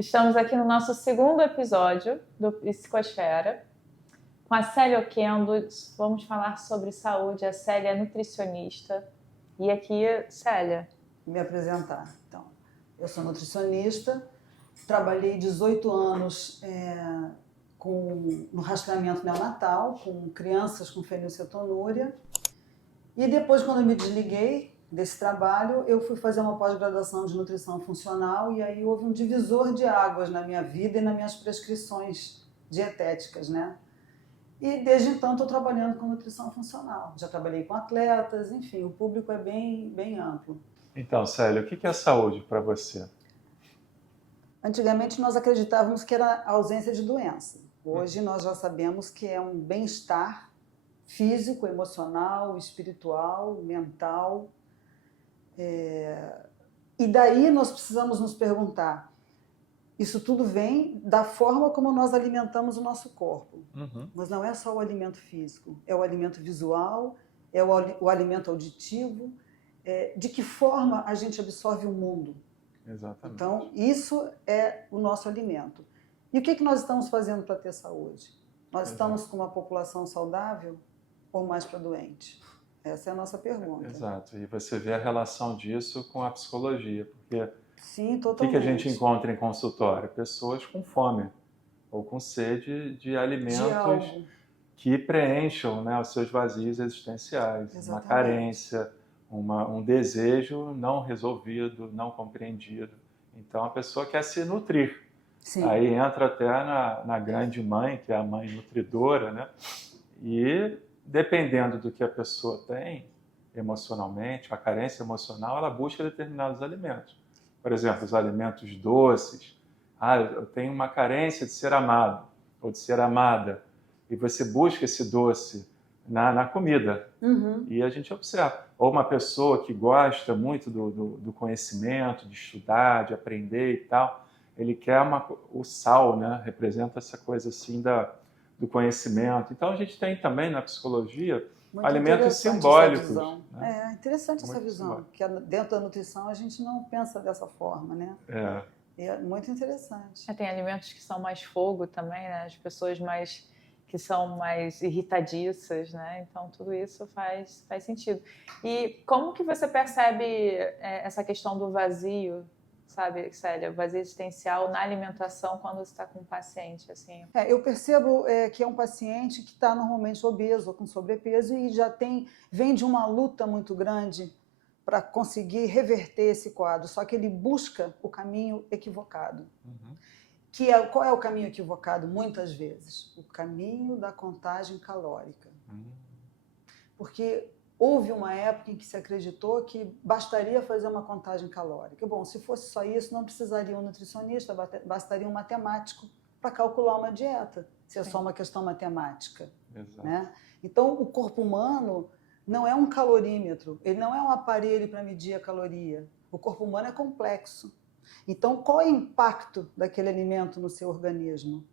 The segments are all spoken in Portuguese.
Estamos aqui no nosso segundo episódio do Psicosfera com a Célia Oquendo. Vamos falar sobre saúde. A Célia é nutricionista. E aqui, Célia. Me apresentar. Então, eu sou nutricionista, trabalhei 18 anos no rastreamento neonatal, com crianças com fenilcetonúria. E depois, quando eu me desliguei desse trabalho, eu fui fazer uma pós-graduação de nutrição funcional e aí houve um divisor de águas na minha vida e nas minhas prescrições dietéticas, né? E desde então estou trabalhando com nutrição funcional. Já trabalhei com atletas, enfim, o público é bem amplo. Então, Célia, o que é saúde para você? Antigamente nós acreditávamos que era a ausência de doença. Hoje nós já sabemos que é um bem-estar físico, emocional, espiritual, mental. E daí nós precisamos nos perguntar, isso tudo vem da forma como nós alimentamos o nosso corpo. Mas não é só o alimento físico, é o alimento visual, é o alimento auditivo, de que forma a gente absorve o mundo. Exatamente. Então, isso é o nosso alimento. E o que nós estamos fazendo para ter saúde? Nós estamos com uma população saudável ou mais para doente? Essa é a nossa pergunta. Exato. E você vê a relação disso com a psicologia, porque sim, o totalmente. que a gente encontra em consultório? Pessoas com fome ou com sede de alimentos que preencham, né, os seus vazios existenciais. Exatamente. Uma carência, um desejo não resolvido, não compreendido. Então a pessoa quer se nutrir. Sim. Aí entra até na grande mãe, que é a mãe nutridora, né? E dependendo do que a pessoa tem emocionalmente, a carência emocional, ela busca determinados alimentos. Por exemplo, os alimentos doces. Eu tenho uma carência de ser amado ou de ser amada. E você busca esse doce na comida. E a gente observa. Ou uma pessoa que gosta muito do conhecimento, de estudar, de aprender e tal, ele quer o sal, né? Representa essa coisa assim do conhecimento. Então a gente tem também na psicologia muito alimentos simbólicos. Né? É interessante muito essa visão, simbólico. que dentro da nutrição a gente não pensa dessa forma, né? É muito interessante. Tem alimentos que são mais fogo também, né? As pessoas que são mais irritadiças, né? Então tudo isso faz sentido. E como que você percebe essa questão do vazio, sabe, Célia, o vazio existencial na alimentação quando você está com um paciente, assim? Eu percebo que é um paciente que está normalmente obeso ou com sobrepeso e vem de uma luta muito grande para conseguir reverter esse quadro, só que ele busca o caminho equivocado. Qual é o caminho equivocado, muitas vezes? O caminho da contagem calórica. Porque houve uma época em que se acreditou que bastaria fazer uma contagem calórica. Bom, se fosse só isso, não precisaria um nutricionista, bastaria um matemático para calcular uma dieta, se é só uma questão matemática. Exato. Né? Então, o corpo humano não é um calorímetro, ele não é um aparelho para medir a caloria. O corpo humano é complexo. Então, qual é o impacto daquele alimento no seu organismo?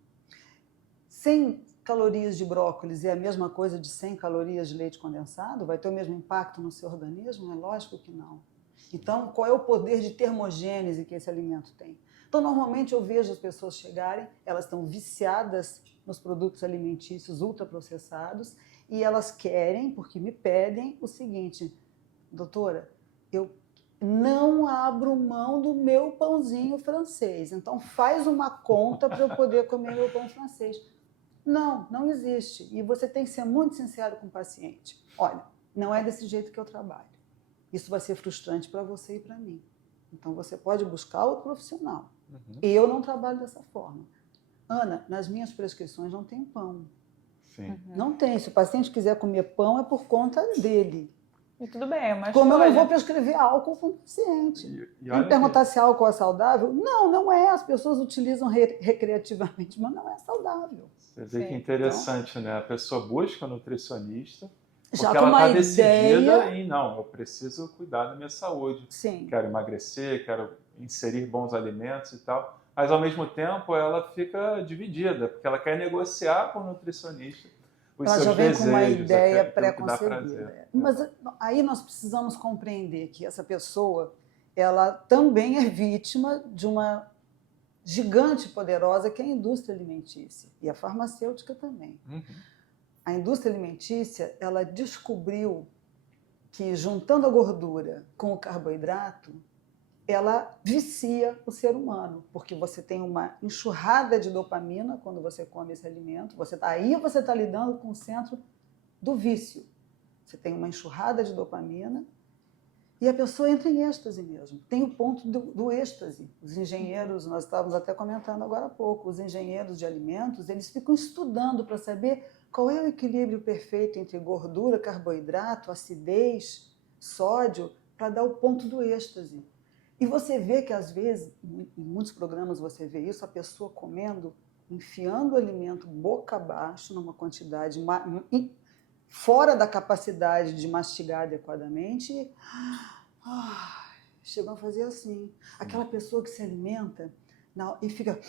100 calorias de brócolis é a mesma coisa de 100 calorias de leite condensado? Vai ter o mesmo impacto no seu organismo? É lógico que não. Então, qual é o poder de termogênese que esse alimento tem? Então, normalmente eu vejo as pessoas chegarem, elas estão viciadas nos produtos alimentícios ultraprocessados e elas querem, porque me pedem, o seguinte: doutora, eu não abro mão do meu pãozinho francês, então faz uma conta para eu poder comer meu pão francês. Não existe. E você tem que ser muito sincero com o paciente. Olha, não é desse jeito que eu trabalho. Isso vai ser frustrante para você e para mim. Então você pode buscar outro profissional. Eu não trabalho dessa forma. Ana, nas minhas prescrições não tem pão. Sim. Não tem. Se o paciente quiser comer pão, é por conta dele. E tudo bem, mas como eu não vou prescrever álcool para o paciente. Me perguntar se álcool é saudável? Não é. As pessoas utilizam recreativamente, mas não é saudável. Você vê que interessante, né? A pessoa busca um nutricionista porque já com ela uma está decidida ideia... em, não, eu preciso cuidar da minha saúde. Sim. Quero emagrecer, quero inserir bons alimentos e tal. Mas, ao mesmo tempo, ela fica dividida, porque ela quer negociar com o nutricionista os ela seus já vem desejos, com uma ideia pré-concebida. Mas aí nós precisamos compreender que essa pessoa, ela também é vítima de uma gigante poderosa que é a indústria alimentícia e a farmacêutica também. A indústria alimentícia, ela descobriu que juntando a gordura com o carboidrato, ela vicia o ser humano, porque você tem uma enxurrada de dopamina quando você come esse alimento, você está lidando com o centro do vício. Você tem uma enxurrada de dopamina e a pessoa entra em êxtase mesmo. Tem o ponto do êxtase. Os engenheiros, nós estávamos até comentando agora há pouco, os engenheiros de alimentos, eles ficam estudando para saber qual é o equilíbrio perfeito entre gordura, carboidrato, acidez, sódio, para dar o ponto do êxtase. E você vê que, às vezes, em muitos programas você vê isso, a pessoa comendo, enfiando o alimento boca abaixo, numa quantidade fora da capacidade de mastigar adequadamente, e chegam a fazer assim. Aquela pessoa que se alimenta e fica...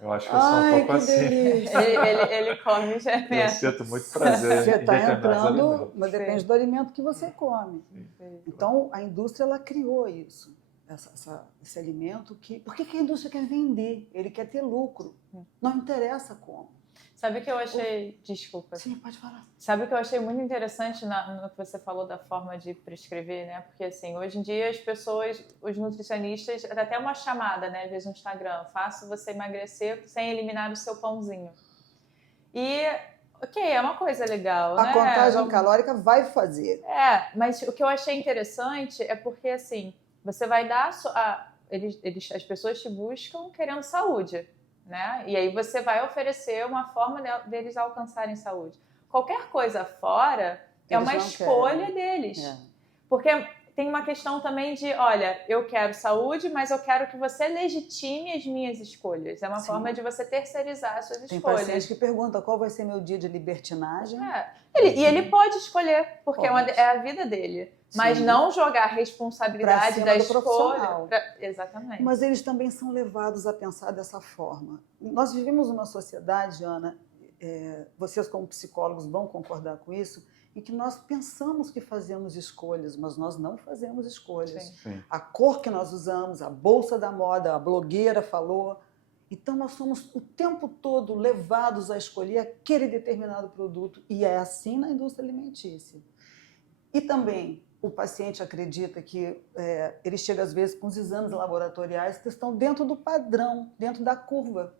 Eu acho que eu sou um pouco assim. Ele come já. Eu sinto muito prazer Você em está determinados entrando, alimentos. mas depende do alimento que você come. Sim. Então, a indústria ela criou isso, esse alimento que... Por que a indústria quer vender? Ele quer ter lucro. Não interessa como. Sabe o que eu achei... Desculpa. Sim, pode falar. Sabe o que eu achei muito interessante no que você falou da forma de prescrever, né? Porque, assim, hoje em dia as pessoas, os nutricionistas, até uma chamada, né? Às vezes no Instagram, faço você emagrecer sem eliminar o seu pãozinho. E, ok, é uma coisa legal, né? A contagem calórica vai fazer. Mas o que eu achei interessante é porque, assim, você vai dar... as pessoas te buscam querendo saúde, né? E aí você vai oferecer uma forma deles alcançarem saúde. Qualquer coisa fora é uma escolha deles. Porque tem uma questão também de, olha, eu quero saúde, mas eu quero que você legitime as minhas escolhas. É uma forma de você terceirizar as suas escolhas. Tem paciente que pergunta qual vai ser meu dia de libertinagem. Ele pode escolher, porque é a vida dele. Mas não jogar a responsabilidade da escolha. Exatamente. Mas eles também são levados a pensar dessa forma. Nós vivemos uma sociedade, Ana, vocês como psicólogos vão concordar com isso, em que nós pensamos que fazemos escolhas, mas nós não fazemos escolhas. Sim. A cor que nós usamos, a bolsa da moda, a blogueira falou. Então nós somos o tempo todo levados a escolher aquele determinado produto. E é assim na indústria alimentícia. E também o paciente acredita que ele chega às vezes com os exames laboratoriais que estão dentro do padrão, dentro da curva.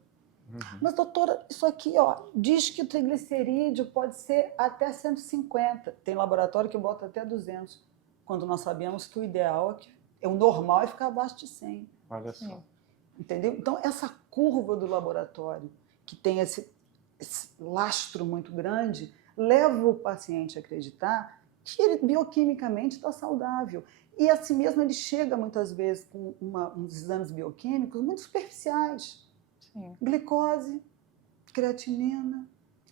Mas, doutora, isso aqui diz que o triglicerídeo pode ser até 150. Tem laboratório que bota até 200, quando nós sabemos que o ideal o normal é ficar abaixo de 100. Olha só. Entendeu? Então, essa curva do laboratório, que tem esse lastro muito grande, leva o paciente a acreditar que ele bioquimicamente está saudável. E assim mesmo ele chega muitas vezes com uns exames bioquímicos muito superficiais. Glicose, creatinina,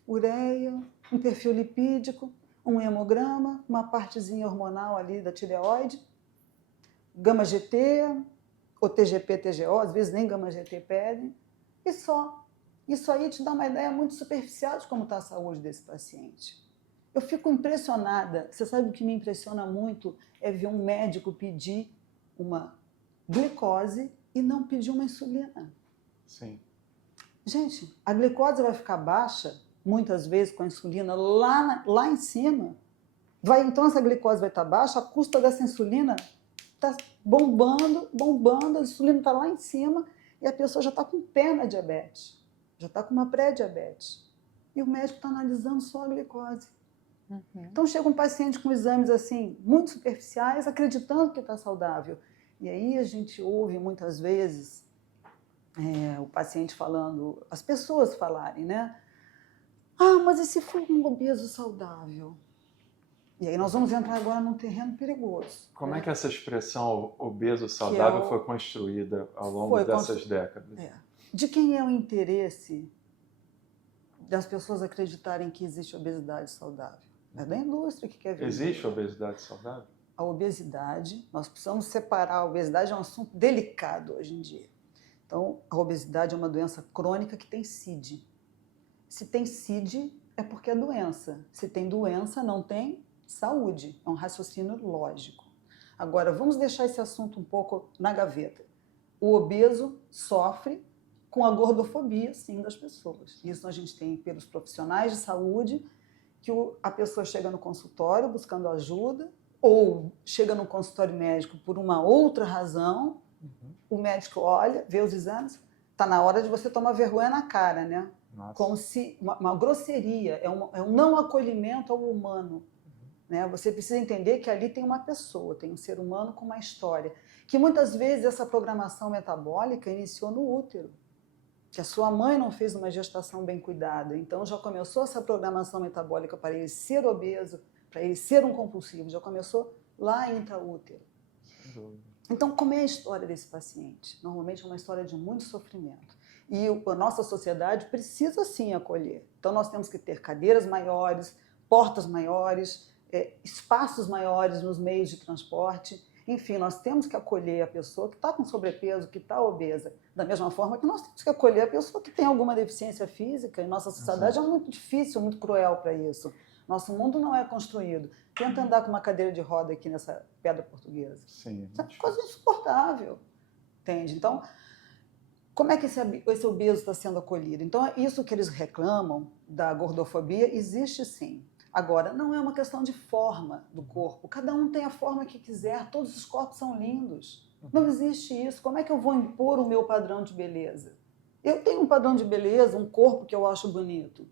ureia, um perfil lipídico, um hemograma, uma partezinha hormonal ali da tireoide, gama-GT, ou TGP-TGO, às vezes nem gama-GT pede, e só. Isso aí te dá uma ideia muito superficial de como está a saúde desse paciente. Eu fico impressionada, você sabe o que me impressiona muito é ver um médico pedir uma glicose e não pedir uma insulina. Sim. Gente, a glicose vai ficar baixa, muitas vezes com a insulina lá em cima. Então essa glicose vai estar baixa, a custa dessa insulina está bombando, a insulina está lá em cima e a pessoa já está com pé na diabetes, já está com uma pré-diabetes. E o médico está analisando só a glicose. Então chega um paciente com exames assim, muito superficiais, acreditando que está saudável. E aí a gente ouve muitas vezes o paciente falando, as pessoas falarem, né? Mas e se for um obeso saudável? E aí nós vamos entrar agora num terreno perigoso. Como é que essa expressão obeso saudável foi construída ao longo dessas décadas? De quem é o interesse das pessoas acreditarem que existe obesidade saudável? É da indústria que quer ver. Existe obesidade saudável? A obesidade, nós precisamos separar. A obesidade é um assunto delicado hoje em dia. Então, a obesidade é uma doença crônica que tem CID. Se tem CID, é porque é doença. Se tem doença, não tem saúde. É um raciocínio lógico. Agora, vamos deixar esse assunto um pouco na gaveta. o obeso sofre com a gordofobia, sim, das pessoas. Isso a gente tem pelos profissionais de saúde, que a pessoa chega no consultório buscando ajuda, ou chega no consultório médico por uma outra razão, o médico olha, vê os exames, está na hora de você tomar vergonha na cara, né? Nossa. Como se uma grosseria, é um não acolhimento ao humano. Né? Você precisa entender que ali tem uma pessoa, tem um ser humano com uma história, que muitas vezes essa programação metabólica iniciou no útero, que a sua mãe não fez uma gestação bem cuidada, então já começou essa programação metabólica para ele ser obeso, para ele ser um compulsivo, já começou lá intraútero. Sem dúvida. Então, como é a história desse paciente? Normalmente é uma história de muito sofrimento. E a nossa sociedade precisa sim acolher. Então, nós temos que ter cadeiras maiores, portas maiores, espaços maiores nos meios de transporte. Enfim, nós temos que acolher a pessoa que está com sobrepeso, que está obesa. Da mesma forma que nós temos que acolher a pessoa que tem alguma deficiência física. E nossa sociedade é muito difícil, muito cruel para isso. Nosso mundo não é construído. Tenta andar com uma cadeira de roda aqui nessa pedra portuguesa. Sim. Isso é uma coisa insuportável. Entende? Então, como é que esse obeso está sendo acolhido? Então, isso que eles reclamam da gordofobia existe sim. Agora, não é uma questão de forma do corpo. Cada um tem a forma que quiser, todos os corpos são lindos. Não existe isso. Como é que eu vou impor o meu padrão de beleza? Eu tenho um padrão de beleza, um corpo que eu acho bonito,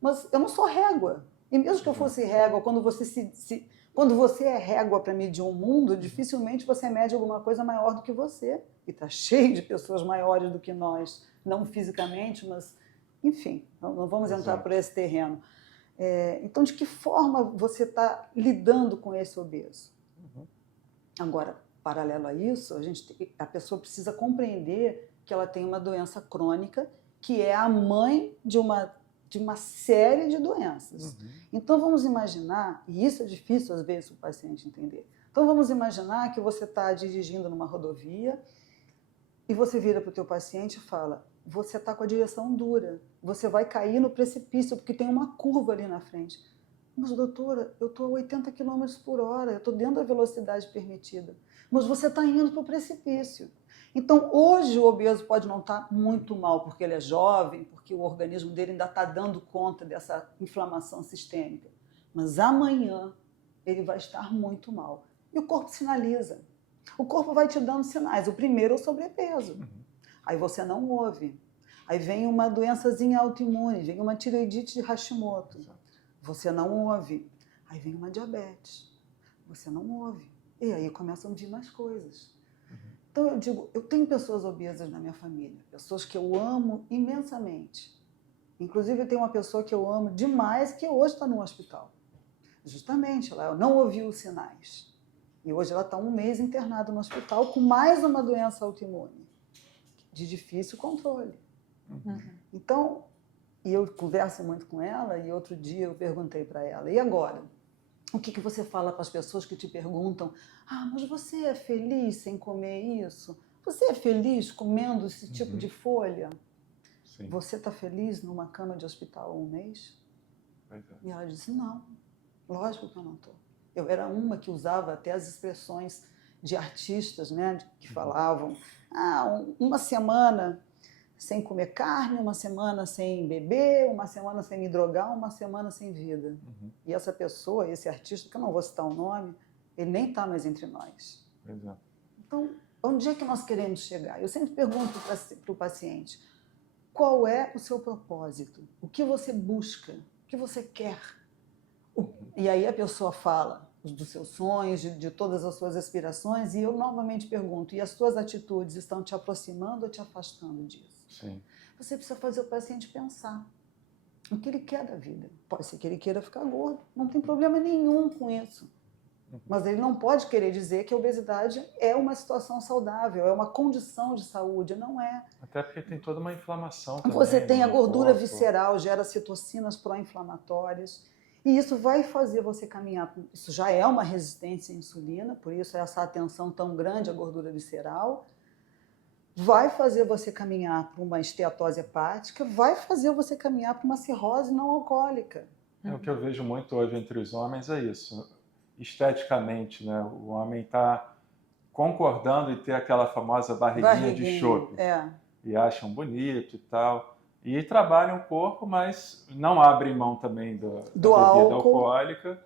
mas eu não sou régua. E mesmo que eu fosse régua, quando você é régua para medir um mundo, dificilmente você mede alguma coisa maior do que você. E está cheio de pessoas maiores do que nós, não fisicamente, mas, enfim, não vamos entrar por esse terreno. Então, de que forma você está lidando com esse obeso? Agora, paralelo a isso, a pessoa precisa compreender que ela tem uma doença crônica, que é a mãe de uma série de doenças. Então, vamos imaginar, e isso é difícil às vezes o paciente entender, então vamos imaginar que você está dirigindo numa rodovia e você vira para o teu paciente e fala: você está com a direção dura, você vai cair no precipício porque tem uma curva ali na frente. Mas, doutora, eu estou a 80 km por hora, eu estou dentro da velocidade permitida. Mas você está indo para o precipício. Então, hoje o obeso pode não estar muito mal, porque ele é jovem, porque o organismo dele ainda está dando conta dessa inflamação sistêmica. Mas amanhã ele vai estar muito mal. E o corpo sinaliza. O corpo vai te dando sinais. O primeiro é o sobrepeso. Aí você não ouve. Aí vem uma doençazinha autoimune, vem uma tireoidite de Hashimoto. Você não ouve. Aí vem uma diabetes. Você não ouve. E aí começam a vir mais coisas. Então eu digo, eu tenho pessoas obesas na minha família, pessoas que eu amo imensamente. Inclusive eu tenho uma pessoa que eu amo demais que hoje está no hospital. Justamente, ela não ouviu os sinais. E hoje ela está 1 mês internada no hospital com mais uma doença autoimune, de difícil controle. Então, e eu converso muito com ela, e outro dia eu perguntei para ela: e agora? O que você fala para as pessoas que te perguntam: ah, mas você é feliz sem comer isso? Você é feliz comendo esse tipo de folha? Sim. Você está feliz numa cama de hospital 1 mês? E ela disse: não, lógico que eu não estou. Eu era uma que usava até as expressões de artistas, né, que falavam: ah, uma semana sem comer carne, uma semana sem beber, uma semana sem me drogar, uma semana sem vida. E essa pessoa, esse artista, que eu não vou citar o nome, ele nem está mais entre nós. Então, onde é que nós queremos chegar? Eu sempre pergunto para o paciente: qual é o seu propósito? O que você busca? O que você quer? E aí a pessoa fala dos seus sonhos, de todas as suas aspirações, e eu novamente pergunto: e as suas atitudes estão te aproximando ou te afastando disso? Sim. Você precisa fazer o paciente pensar o que ele quer da vida. Pode ser que ele queira ficar gordo, não tem problema nenhum com isso. Mas ele não pode querer dizer que a obesidade é uma situação saudável, é uma condição de saúde, não é. Até porque tem toda uma inflamação também. Você tem a gordura corpo. visceral, gera citocinas pró-inflamatórias, e isso vai fazer você caminhar. Isso já é uma resistência à insulina, por isso essa atenção tão grande à gordura visceral. Vai fazer você caminhar para uma esteatose hepática, vai fazer você caminhar para uma cirrose não alcoólica. O que eu vejo muito hoje entre os homens é isso. Esteticamente, né? O homem está concordando em ter aquela famosa barriguinha de chope. É. E acham bonito e tal. E trabalham o corpo, mas não abrem mão também da bebida alcoólica.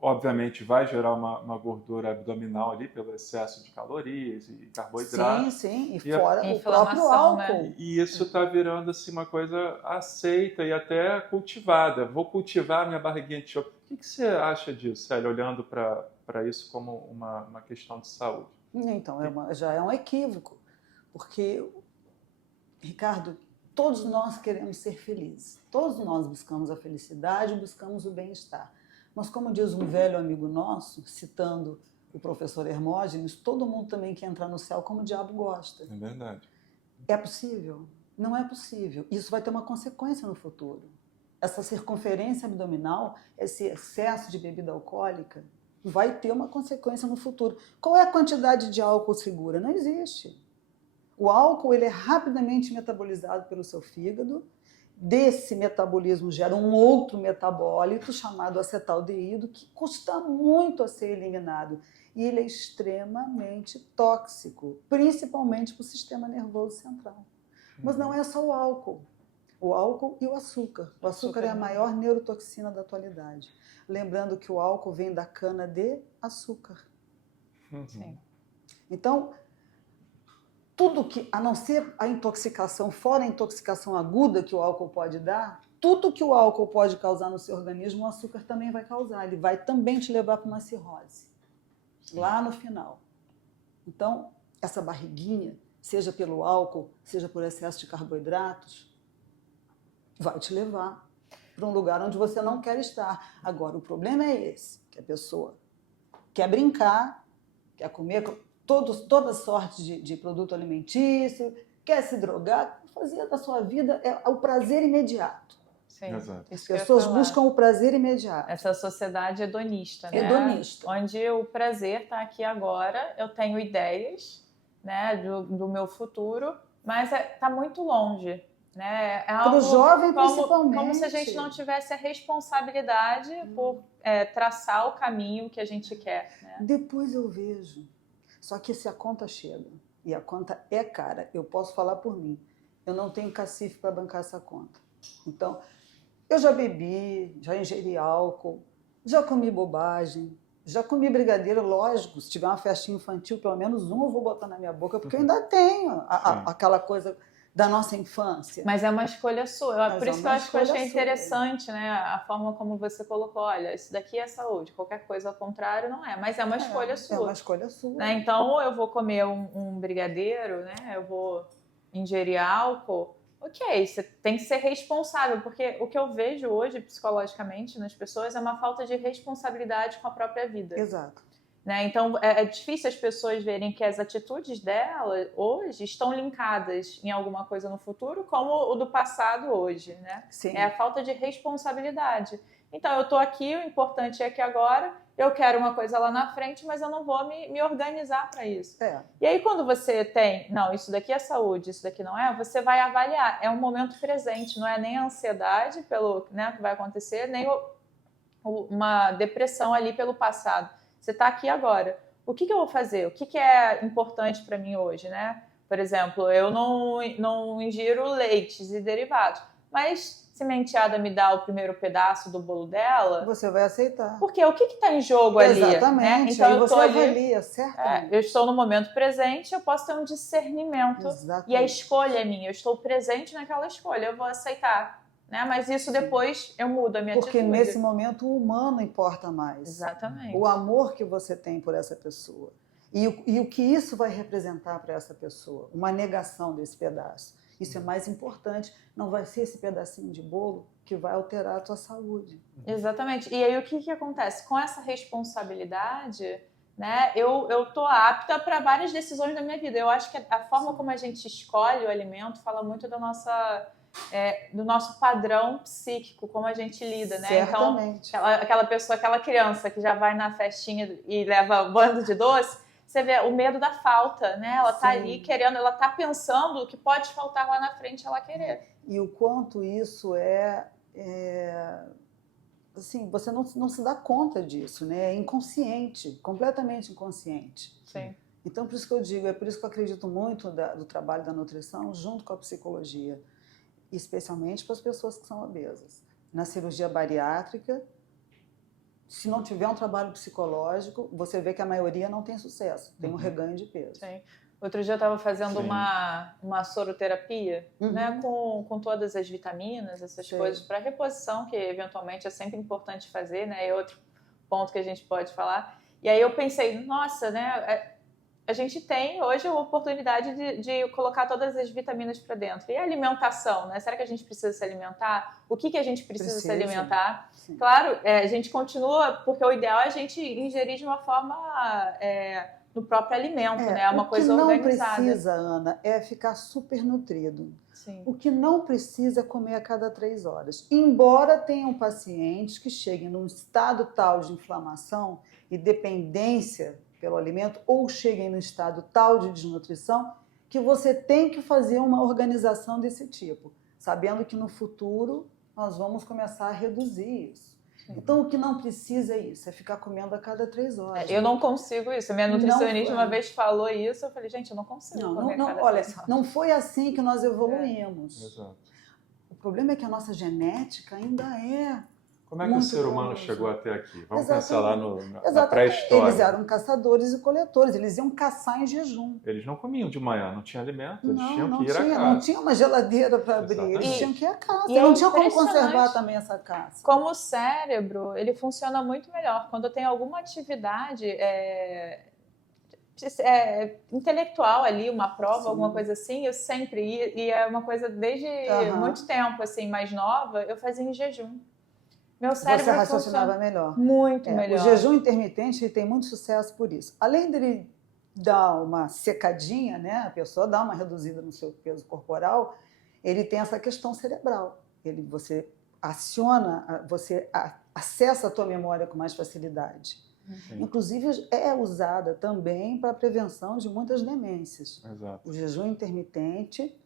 Obviamente vai gerar uma gordura abdominal ali pelo excesso de calorias e carboidratos. Sim. E fora o próprio inflamação, álcool. né? E isso está virando assim, uma coisa aceita e até cultivada. Vou cultivar minha barriguinha de chope. O que você acha disso, Célia, olhando para isso como uma questão de saúde? Então, já é um equívoco. Porque, Ricardo, todos nós queremos ser felizes. Todos nós buscamos a felicidade, buscamos o bem-estar. Mas, como diz um velho amigo nosso, citando o professor Hermógenes, todo mundo também quer entrar no céu como o diabo gosta. É verdade. É possível? Não é possível. Isso vai ter uma consequência no futuro. Essa circunferência abdominal, esse excesso de bebida alcoólica, vai ter uma consequência no futuro. Qual é a quantidade de álcool segura? Não existe. O álcool ele é rapidamente metabolizado pelo seu fígado. Desse metabolismo gera um outro metabólito chamado acetaldeído, que custa muito a ser eliminado. E ele é extremamente tóxico, principalmente para o sistema nervoso central. Mas não é só o álcool e o açúcar. O açúcar é a maior neurotoxina da atualidade. Lembrando que o álcool vem da cana de açúcar. Sim. Então, tudo que, a não ser a intoxicação, fora a intoxicação aguda que o álcool pode dar, tudo que o álcool pode causar no seu organismo, o açúcar também vai causar. Ele vai também te levar para uma cirrose, lá no final. Então, essa barriguinha, seja pelo álcool, seja por excesso de carboidratos, vai te levar para um lugar onde você não quer estar. Agora, o problema é esse, que a pessoa quer brincar, quer comer toda sorte de produto alimentício, quer se drogar, fazer da sua vida o prazer imediato. Sim. Exato. As pessoas buscam o prazer imediato. Essa sociedade hedonista, né? Hedonista. Onde o prazer está aqui agora, eu tenho ideias, né, do meu futuro, mas está muito longe. Né? É algo Para o jovem, principalmente. Como se a gente não tivesse a responsabilidade por traçar o caminho que a gente quer. Né? Depois eu vejo. Só que se a conta chega, e a conta é cara, eu posso falar por mim, eu não tenho cacife para bancar essa conta. Então, eu já bebi, já ingeri álcool, já comi bobagem, já comi brigadeiro, lógico, se tiver uma festinha infantil, pelo menos um eu vou botar na minha boca, porque eu ainda tenho aquela coisa da nossa infância. Mas é uma escolha sua. Por isso que eu acho que eu achei interessante, né, a forma como você colocou, olha, isso daqui é saúde, qualquer coisa ao contrário não é, mas é uma escolha sua. É uma escolha sua. Né? Então, eu vou comer um brigadeiro, né, eu vou ingerir álcool, ok, você tem que ser responsável, porque o que eu vejo hoje, psicologicamente, nas pessoas é uma falta de responsabilidade com a própria vida. Exato. Né? Então, é difícil as pessoas verem que as atitudes dela hoje estão linkadas em alguma coisa no futuro, como o do passado hoje. Né? Sim. É a falta de responsabilidade. Então, eu estou aqui, o importante é que agora eu quero uma coisa lá na frente, mas eu não vou me organizar para isso. E aí, quando você tem, não, isso daqui é saúde, isso daqui não é, você vai avaliar. É um momento presente, não é nem a ansiedade pelo, né, que vai acontecer, nem uma depressão ali pelo passado. Você está aqui agora. O que eu vou fazer? O que é importante para mim hoje, né? Por exemplo, eu não ingiro leites e derivados, mas se minha enteada me dá o primeiro pedaço do bolo dela... Você vai aceitar. Porque o que está em jogo ali? Exatamente. Né? Então, aí você avalia, certamente. Eu estou no momento presente, eu posso ter um discernimento. Exatamente. E a escolha é minha. Eu estou presente naquela escolha, eu vou aceitar. Né? Mas isso depois eu mudo a minha atitude. Porque nesse momento o humano importa mais. Exatamente. O amor que você tem por essa pessoa. E o que isso vai representar para essa pessoa. Uma negação desse pedaço. Isso é mais importante. Não vai ser esse pedacinho de bolo que vai alterar a tua saúde. Exatamente. E aí o que acontece? Com essa responsabilidade, né, eu tô apta para várias decisões da minha vida. Eu acho que a forma como a gente escolhe o alimento fala muito da nossa... do nosso padrão psíquico, como a gente lida, né? Certamente. Então, aquela pessoa, aquela criança que já vai na festinha e leva um bando de doce, você vê o medo da falta, né? Ela tá ali querendo, ela tá pensando que pode faltar lá na frente ela querer. E o quanto isso assim, você não se dá conta disso, né? É inconsciente, completamente inconsciente. Sim. Então, por isso que eu digo, é por isso que eu acredito muito do trabalho da nutrição junto com a psicologia, especialmente para as pessoas que são obesas. Na cirurgia bariátrica, se não tiver um trabalho psicológico, você vê que a maioria não tem sucesso, tem um reganho de peso. Sim. Outro dia eu estava fazendo uma soroterapia, né, com todas as vitaminas, essas coisas, para reposição, que eventualmente é sempre importante fazer, né, é outro ponto que a gente pode falar. E aí eu pensei, nossa, né, a gente tem hoje a oportunidade de colocar todas as vitaminas para dentro. E a alimentação, né? Será que a gente precisa se alimentar? O que a gente precisa se alimentar? Sim. Claro, a gente continua, porque o ideal é a gente ingerir de uma forma no próprio alimento, né? É uma coisa organizada. O que não precisa, Ana, é ficar super nutrido. Sim. O que não precisa é comer a cada 3 horas. Embora tenham pacientes que cheguem num estado tal de inflamação e dependência pelo alimento, ou cheguem no estado tal de desnutrição, que você tem que fazer uma organização desse tipo, sabendo que no futuro nós vamos começar a reduzir isso. Então, o que não precisa é isso, é ficar comendo a cada 3 horas. Eu não consigo isso. A minha nutricionista uma vez falou isso, eu falei, gente, eu não consigo comer a cada 3 horas. Não foi assim que nós evoluímos. Exato. O problema é que a nossa genética ainda é... Como é que o ser humano chegou até aqui? Vamos pensar lá na pré-história. Eles eram caçadores e coletores, eles iam caçar em jejum. Eles não comiam de manhã, não tinha alimento, eles tinham que ir à caça. Não tinha uma geladeira para abrir, eles tinham que ir à caça. E não tinha como conservar também essa caça. Como o cérebro, ele funciona muito melhor. Quando eu tenho alguma atividade intelectual ali, uma prova, alguma coisa assim, eu sempre, e é uma coisa desde muito tempo, assim, mais nova, eu fazia em jejum. Meu cérebro Você raciocinava melhor. Muito melhor. O jejum intermitente tem muito sucesso por isso. Além dele dar uma secadinha, né, a pessoa dá uma reduzida no seu peso corporal, ele tem essa questão cerebral. Você aciona, você acessa a tua memória com mais facilidade. Sim. Inclusive, é usada também para a prevenção de muitas demências. Exato. O jejum intermitente,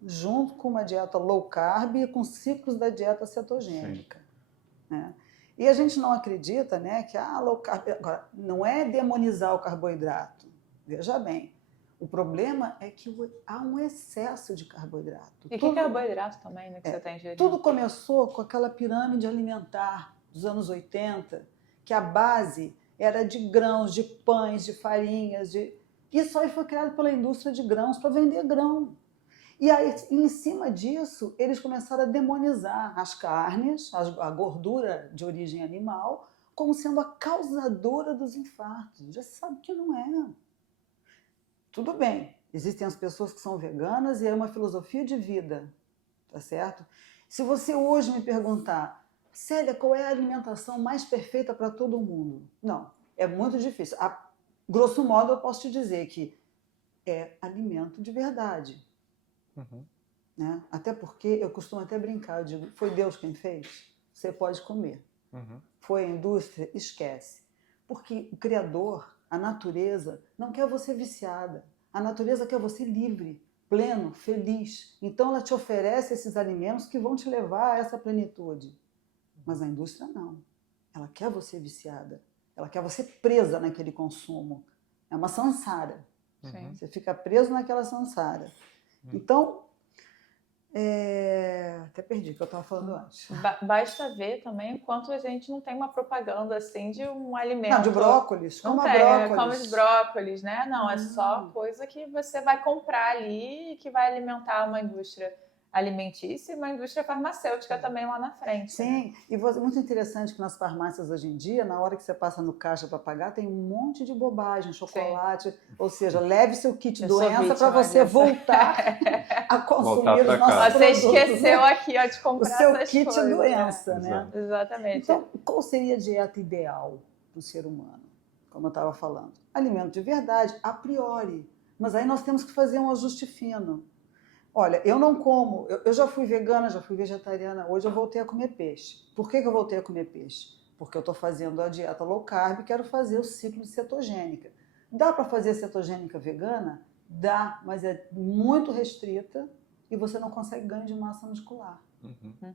junto com uma dieta low carb e com ciclos da dieta cetogênica. Né? E a gente não acredita, né, que low carb... Agora, não é demonizar o carboidrato. Veja bem, o problema é que há um excesso de carboidrato. E que carboidrato também, né, que você está ingerindo? Tudo começou com aquela pirâmide alimentar dos anos 80, que a base era de grãos, de pães, de farinhas. Isso aí foi criado pela indústria de grãos para vender grão. E aí, em cima disso, eles começaram a demonizar as carnes, a gordura de origem animal, como sendo a causadora dos infartos. Já se sabe que não é. Tudo bem, existem as pessoas que são veganas e é uma filosofia de vida, tá certo? Se você hoje me perguntar, Célia, qual é a alimentação mais perfeita para todo mundo? Não, é muito difícil. Grosso modo, eu posso te dizer que é alimento de verdade. Né? Até porque eu costumo até brincar, eu digo, foi Deus quem fez? Você pode comer. Foi a indústria? Esquece. Porque o Criador, a natureza, não quer você viciada. A natureza quer você livre, pleno, feliz. Então ela te oferece esses alimentos que vão te levar a essa plenitude. Mas a indústria não. Ela quer você viciada. Ela quer você presa naquele consumo. É uma sansara. Você fica preso naquela sansara. Então, até perdi o que eu estava falando antes. Basta ver também o quanto a gente não tem uma propaganda assim de um alimento. Não, de brócolis. Não tem, come de brócolis, né? Não, é só coisa que você vai comprar ali e que vai alimentar uma indústria alimentícia e uma indústria farmacêutica também lá na frente. Sim, né? E muito interessante que nas farmácias hoje em dia, na hora que você passa no caixa para pagar, tem um monte de bobagem, chocolate, ou seja, leve seu kit doença para você voltar a consumir os nossos produtos. Você esqueceu aqui de comprar o seu essas kit coisas, doença, né? Exatamente. Então, qual seria a dieta ideal para o ser humano? Como eu estava falando. Alimento de verdade, a priori. Mas aí nós temos que fazer um ajuste fino. Olha, eu não como, eu já fui vegana, já fui vegetariana, hoje eu voltei a comer peixe. Por que eu voltei a comer peixe? Porque eu estou fazendo a dieta low carb e quero fazer o ciclo de cetogênica. Dá para fazer cetogênica vegana? Dá, mas é muito restrita e você não consegue ganho de massa muscular.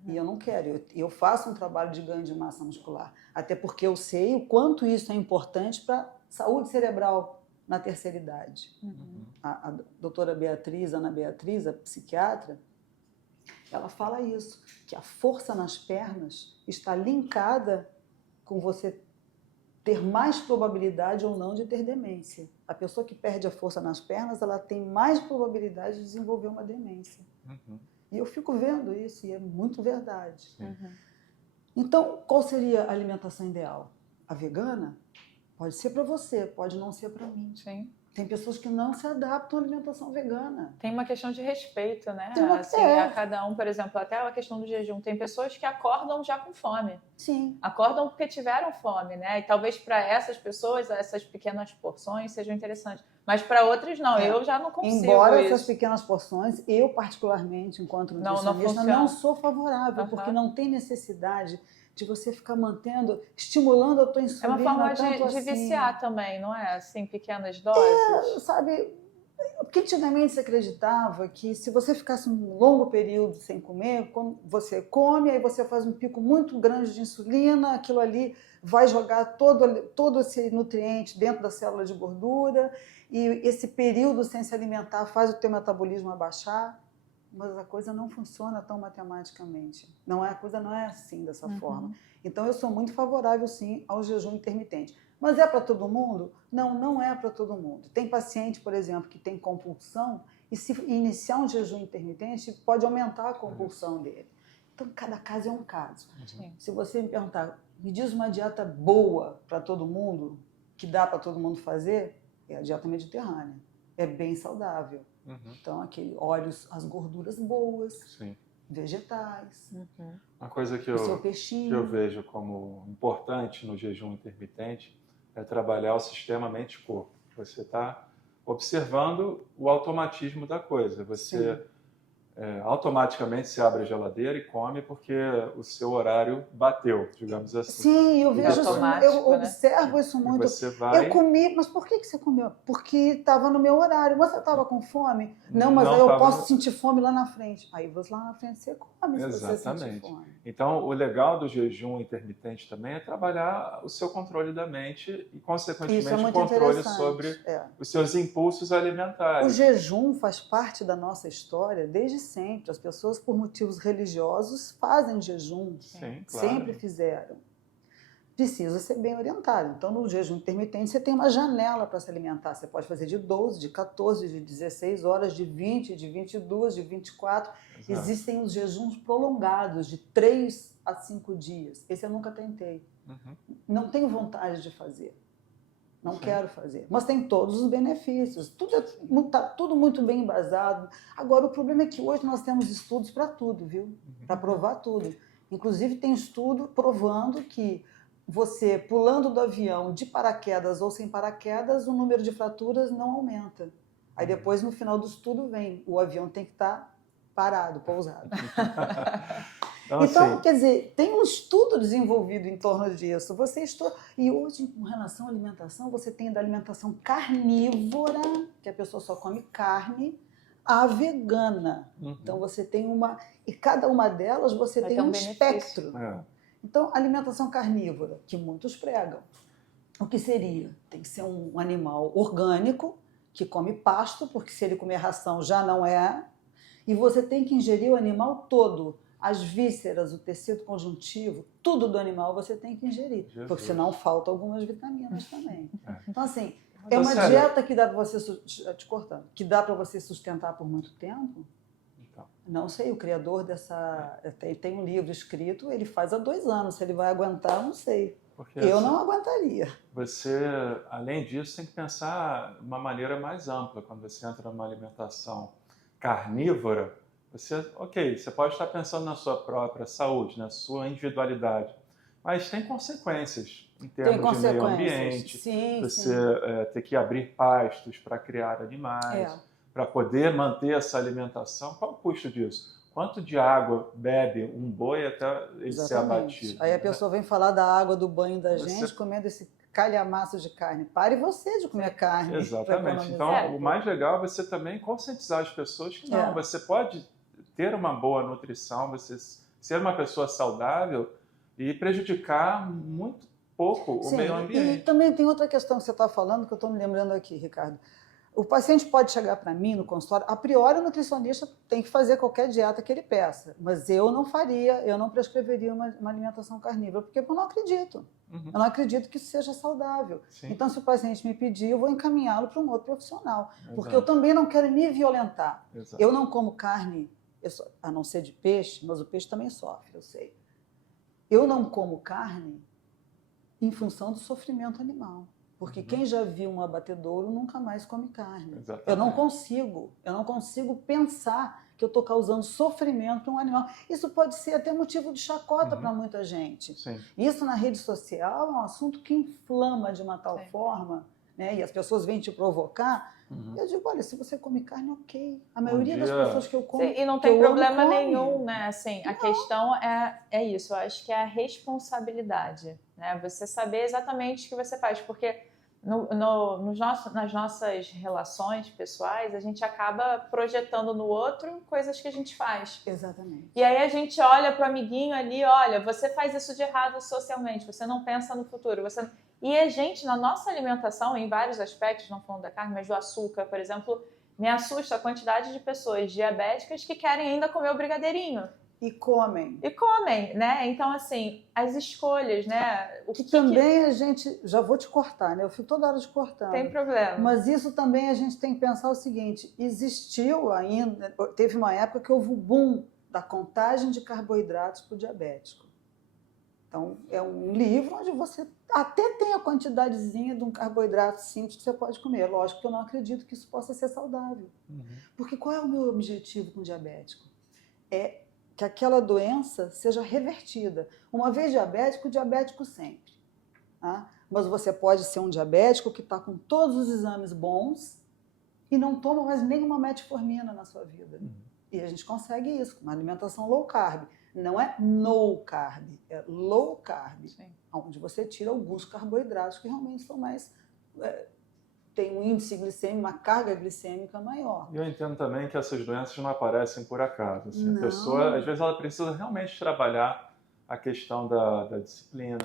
E eu não quero, eu faço um trabalho de ganho de massa muscular, até porque eu sei o quanto isso é importante para a saúde cerebral, na terceira idade. Uhum. A doutora Beatriz, Ana Beatriz, a psiquiatra, ela fala isso, que a força nas pernas está linkada com você ter mais probabilidade ou não de ter demência. A pessoa que perde a força nas pernas, ela tem mais probabilidade de desenvolver uma demência. Uhum. E eu fico vendo isso, e é muito verdade. Uhum. Então, qual seria a alimentação ideal? A vegana? Pode ser para você, pode não ser para mim. Sim. Tem pessoas que não se adaptam à alimentação vegana. Tem uma questão de respeito, né? Tem uma- Assim, é. a cada um, por exemplo, até a questão do jejum. Tem pessoas que acordam já com fome. Sim. Acordam porque tiveram fome, né? E talvez para essas pessoas, essas pequenas porções sejam interessantes. Mas para outras, não. É. Eu já não consigo Embora isso. essas pequenas porções, eu particularmente, enquanto Não nutricionista, funciona. não sou favorável, porque não tem necessidade de você ficar mantendo, estimulando a tua É insulina. uma forma tanto de assim. viciar também, não é? Assim, pequenas doses. Sabe, porque antigamente se acreditava que se você ficasse um longo período sem comer, quando você come, aí você faz um pico muito grande de insulina, aquilo ali vai jogar todo esse nutriente dentro da célula de gordura, e esse período sem se alimentar faz o teu metabolismo abaixar, mas a coisa não funciona tão matematicamente. A coisa não é assim, dessa forma. Então eu sou muito favorável, sim, ao jejum intermitente. Mas é para todo mundo? Não, não é para todo mundo. Tem paciente, por exemplo, que tem compulsão e se iniciar um jejum intermitente pode aumentar a compulsão dele. Então, cada caso é um caso. Sim. Se você me perguntar, me diz uma dieta boa para todo mundo, que dá para todo mundo fazer, é a dieta mediterrânea. É bem saudável. Então, óleos, as gorduras boas, Sim. vegetais, Uma coisa que o seu eu peixinho. vejo como importante no jejum intermitente é trabalhar o sistema mente-corpo. Você está observando o automatismo da coisa. Você automaticamente se abre a geladeira e come porque o seu horário bateu, digamos assim. Sim, eu E vejo isso, automático, eu né? observo isso E muito. você vai... Eu comi, mas por que você comeu? Porque estava no meu horário. Você estava com fome? Não, mas Não aí eu tava posso no- sentir fome lá na frente. Aí você lá na frente você come se você sentir Exatamente. fome. Então, o legal do jejum intermitente também é trabalhar o seu controle da mente e, Isso é consequentemente, o muito controle interessante. sobre É. os seus impulsos O alimentares. jejum faz parte da nossa história desde sempre. As pessoas, por motivos religiosos, fazem jejum. Sim, claro. Sempre fizeram. Precisa ser bem orientado. Então, no jejum intermitente, você tem uma janela para se alimentar. Você pode fazer de 12, de 14, de 16 horas, de 20, de 22, de 24. Exato. Existem os jejuns prolongados, de 3 a 5 dias. Esse eu nunca tentei. Não tenho vontade de fazer. Não quero fazer. Mas tem todos os benefícios. Tá tudo muito bem embasado. Agora, o problema é que hoje nós temos estudos para tudo, viu? Para provar tudo. Inclusive, tem estudo provando que você, pulando do avião de paraquedas ou sem paraquedas, o número de fraturas não aumenta. Aí depois, no final do estudo, vem o avião tem que estar parado, pousado. Então, Então, assim, quer dizer, tem um estudo desenvolvido em torno disso. E hoje, com relação à alimentação, você tem da alimentação carnívora, que a pessoa só come carne, a vegana. Então, você tem e cada uma delas você Vai tem ter um um benefício. espectro. é. Então, alimentação carnívora, que muitos pregam. O que seria? Tem que ser um animal orgânico, que come pasto, porque se ele comer ração já não é. E você tem que ingerir o animal todo. As vísceras, o tecido conjuntivo, tudo do animal você tem que ingerir. Jesus. Porque senão faltam algumas vitaminas também. Então, assim, Mas, é uma sério, dieta que dá para você, te cortando, que dá para você sustentar por muito tempo. Então, Não sei, o criador tem um livro escrito, ele faz há 2 anos. Se ele vai aguentar, não sei. porque Eu assim, não aguentaria. você, além disso, tem que pensar de uma maneira mais ampla. Quando você entra numa alimentação carnívora, você pode estar pensando na sua própria saúde, na sua individualidade, mas tem consequências em termos de meio ambiente, Sim, você sim. ter que abrir pastos para criar animais, para poder manter essa alimentação. Qual o custo disso? Quanto de água bebe um boi até ele ser abatido? Aí a né? pessoa vem falar da água do banho da Você- gente, comendo esse calhamaço de carne. Pare você de comer carne. pra Exatamente. economizar. Então, o mais legal é você também conscientizar as pessoas que não, você pode ter uma boa nutrição, você ser uma pessoa saudável e prejudicar muito pouco o Sim, meio ambiente. E também tem outra questão que você está falando, que eu estou me lembrando aqui, Ricardo. O paciente pode chegar para mim no consultório, a priori o nutricionista tem que fazer qualquer dieta que ele peça, mas eu não faria, eu não prescreveria uma alimentação carnívora, porque eu não acredito. Eu não acredito que isso seja saudável. Sim. Então, se o paciente me pedir, eu vou encaminhá-lo para um outro profissional, porque Exato. eu também não quero me violentar. Exato. Eu não como carne, a não ser de peixe, mas o peixe também sofre, eu sei. Eu não como carne em função do sofrimento animal. Porque quem já viu um abatedouro nunca mais come carne. Exatamente. Eu não consigo pensar que eu estou causando sofrimento a um animal. Isso pode ser até motivo de chacota para muita gente. Sim. Isso na rede social é um assunto que inflama de uma tal forma, né? E as pessoas vêm te provocar. Eu digo, olha, se você come carne, ok. A maioria das pessoas que eu como... Sim, e não tem problema nenhum, né? Assim, a questão é isso, eu acho que é a responsabilidade, né? Você saber exatamente o que você faz, porque nas nossas relações pessoais, a gente acaba projetando no outro coisas que a gente faz. Exatamente. E aí a gente olha para o amiguinho ali, olha, você faz isso de errado socialmente, você não pensa no futuro, E a gente, na nossa alimentação, em vários aspectos, não falando da carne, mas do açúcar, por exemplo, me assusta a quantidade de pessoas diabéticas que querem ainda comer o brigadeirinho. E comem. Né? Então, assim, as escolhas, né? Também a gente... Já vou te cortar, né? Eu fico toda hora te cortando. Tem problema. Mas isso também a gente tem que pensar o seguinte, existiu ainda... Teve uma época que houve o boom da contagem de carboidratos para o diabético. Então, é um livro onde você até tem a quantidadezinha de um carboidrato simples que você pode comer. Lógico que eu não acredito que isso possa ser saudável. Porque qual é o meu objetivo com o diabético? É que aquela doença seja revertida. Uma vez diabético sempre. Tá? Mas você pode ser um diabético que está com todos os exames bons e não toma mais nenhuma metformina na sua vida. E a gente consegue isso com uma alimentação low carb. Não é no carb, é low carb. Sim. Onde você tira alguns carboidratos que realmente são mais... tem um índice glicêmico, uma carga glicêmica maior. E eu entendo também que essas doenças não aparecem por acaso. Assim, a pessoa, às vezes, ela precisa realmente trabalhar a questão da disciplina,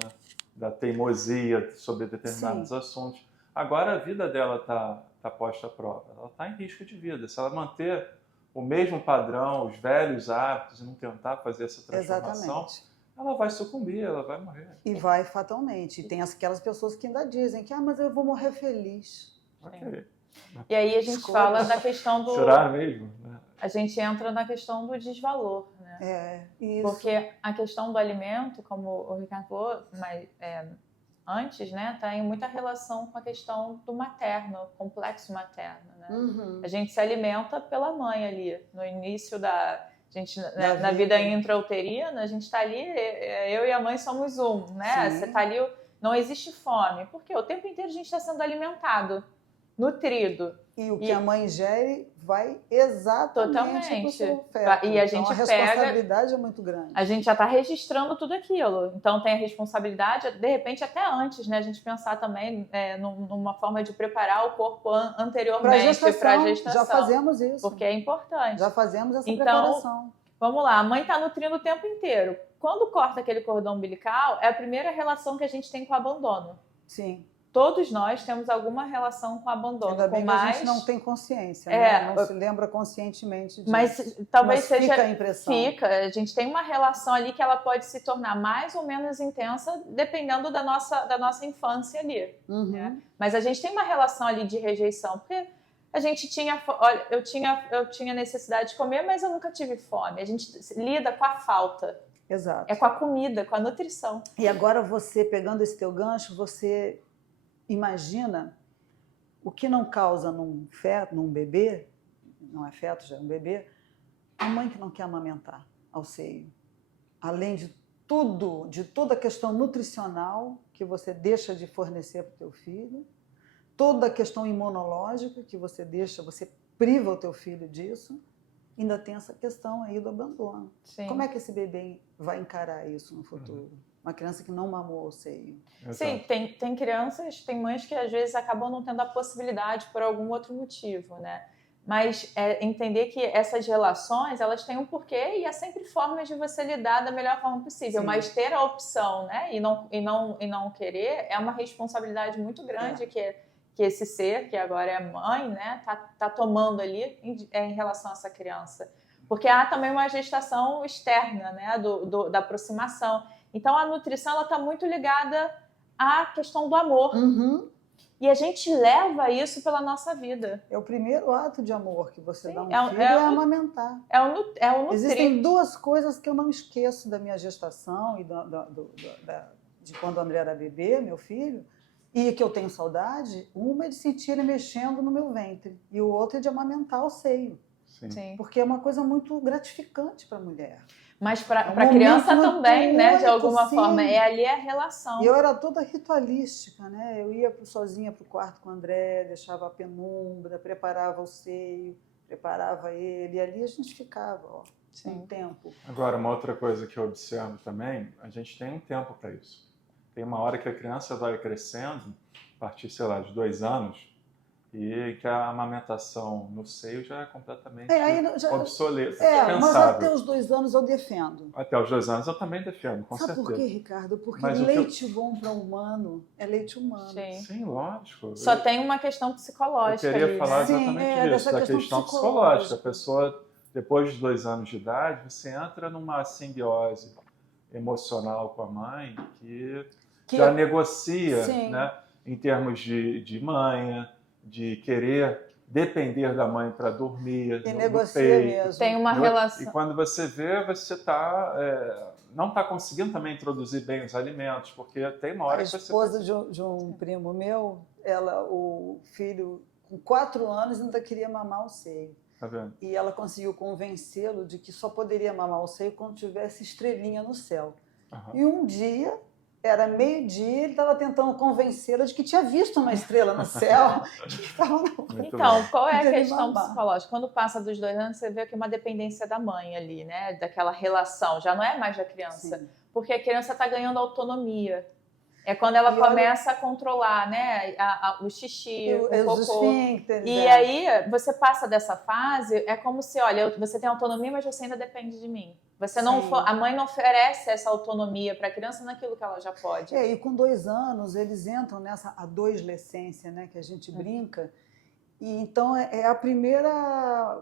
da teimosia sobre determinados assuntos. Agora, a vida dela está posta à prova. Ela está em risco de vida. Se ela manter o mesmo padrão, os velhos hábitos, e não tentar fazer essa transformação, ela vai sucumbir, ela vai morrer. E vai fatalmente. E tem aquelas pessoas que ainda dizem que mas eu vou morrer feliz. Okay. E aí a gente fala da questão do... Será mesmo? A gente entra na questão do desvalor, né? Isso. Porque a questão do alimento, como o Ricardo falou, antes, né, está em muita relação com a questão do materno, complexo materno, né? A gente se alimenta pela mãe ali, no início na vida intrauterina, a gente está ali, eu e a mãe somos um, né? Você está ali, não existe fome, porque o tempo inteiro a gente está sendo alimentado, nutrido. E o que a mãe ingere vai exatamente para o seu feto. E a gente então, a responsabilidade é muito grande. A gente já está registrando tudo aquilo. Então tem a responsabilidade, de repente até antes, né? A gente pensar também numa forma de preparar o corpo anteriormente para a gestação. Já fazemos isso. Porque é importante. Já fazemos essa preparação. Vamos lá, a mãe está nutrindo o tempo inteiro. Quando corta aquele cordão umbilical, é a primeira relação que a gente tem com o abandono. Sim. Todos nós temos alguma relação com o abandono. Ainda bem que a gente não tem consciência, né? Não se lembra conscientemente disso. Mas talvez seja... fica a impressão. A gente tem uma relação ali que ela pode se tornar mais ou menos intensa dependendo da nossa infância ali. Né? Mas a gente tem uma relação ali de rejeição, porque a gente tinha... Olha, eu tinha necessidade de comer, mas eu nunca tive fome. A gente lida com a falta. Exato. É com a comida, com a nutrição. E agora você, pegando esse teu gancho, você... Imagina o que não causa num bebê, não é feto, já é um bebê, a mãe que não quer amamentar ao seio. Além de toda a questão nutricional que você deixa de fornecer para o teu filho, toda a questão imunológica que você priva o teu filho disso, ainda tem essa questão aí do abandono. Sim. Como é que esse bebê vai encarar isso no futuro? Uma criança que não mamou ao seio. Sim, tem crianças, tem mães que às vezes acabam não tendo a possibilidade por algum outro motivo, né? mas entender que essas relações, elas têm um porquê e é sempre formas de você lidar da melhor forma possível. Sim. Mas ter a opção, né, e não querer é uma responsabilidade muito grande que esse ser, que agora é mãe, né, tá tomando ali em relação a essa criança. Porque há também uma gestação externa, né, da aproximação. Então, a nutrição ela está muito ligada à questão do amor. Uhum. E a gente leva isso pela nossa vida. É o primeiro ato de amor que você dá a um filho, é amamentar. É o nutrir. Existem duas coisas que eu não esqueço da minha gestação e de quando o André era bebê, meu filho, e que eu tenho saudade. Uma é de sentir ele mexendo no meu ventre e o outro é de amamentar o seio. Sim. Porque é uma coisa muito gratificante para a mulher. Mas para a criança também, né? De alguma forma. Ali é a relação. E eu era toda ritualística, né? Eu ia sozinha para o quarto com o André, deixava a penumbra, preparava o seio, preparava ele. E ali a gente ficava, um tempo. Agora, uma outra coisa que eu observo também, a gente tem um tempo para isso. Tem uma hora que a criança vai crescendo, a partir, sei lá, de 2 anos, e que a amamentação no seio já é completamente obsoleta, mas até os 2 anos eu defendo. Até os 2 anos eu também defendo, com certeza. Sabe por quê, Ricardo? Porque leite bom para humano é leite humano. Sim, lógico. Só tem uma questão psicológica. Eu queria falar né? exatamente disso, da questão psicológica. A pessoa, depois de 2 anos de idade, você entra numa simbiose emocional com a mãe que já negocia, né, em termos de manha, de querer depender da mãe para dormir. E negocia mesmo. Tem uma relação. E quando você vê, você não está conseguindo também introduzir bem os alimentos, porque tem uma hora que você... A esposa de um primo meu, o filho, com 4 anos, ainda queria mamar o seio. Tá vendo? E ela conseguiu convencê-lo de que só poderia mamar o seio quando tivesse estrelinha no céu. E um dia... Era meio-dia, ele estava tentando convencê-la de que tinha visto uma estrela no céu. Então, qual é a questão psicológica? Quando passa dos 2 anos, você vê que é uma dependência da mãe ali, né? Daquela relação, já não é mais da criança. Sim. Porque a criança está ganhando autonomia. É quando ela começa a controlar, né? O xixi, o cocô. Esfíncteres, e aí, você passa dessa fase, é como se, olha, você tem autonomia, mas você ainda depende de mim. A mãe não oferece essa autonomia para a criança naquilo que ela já pode. E com 2 anos, eles entram nessa adolescência, né? Que a gente brinca. E então, é a primeira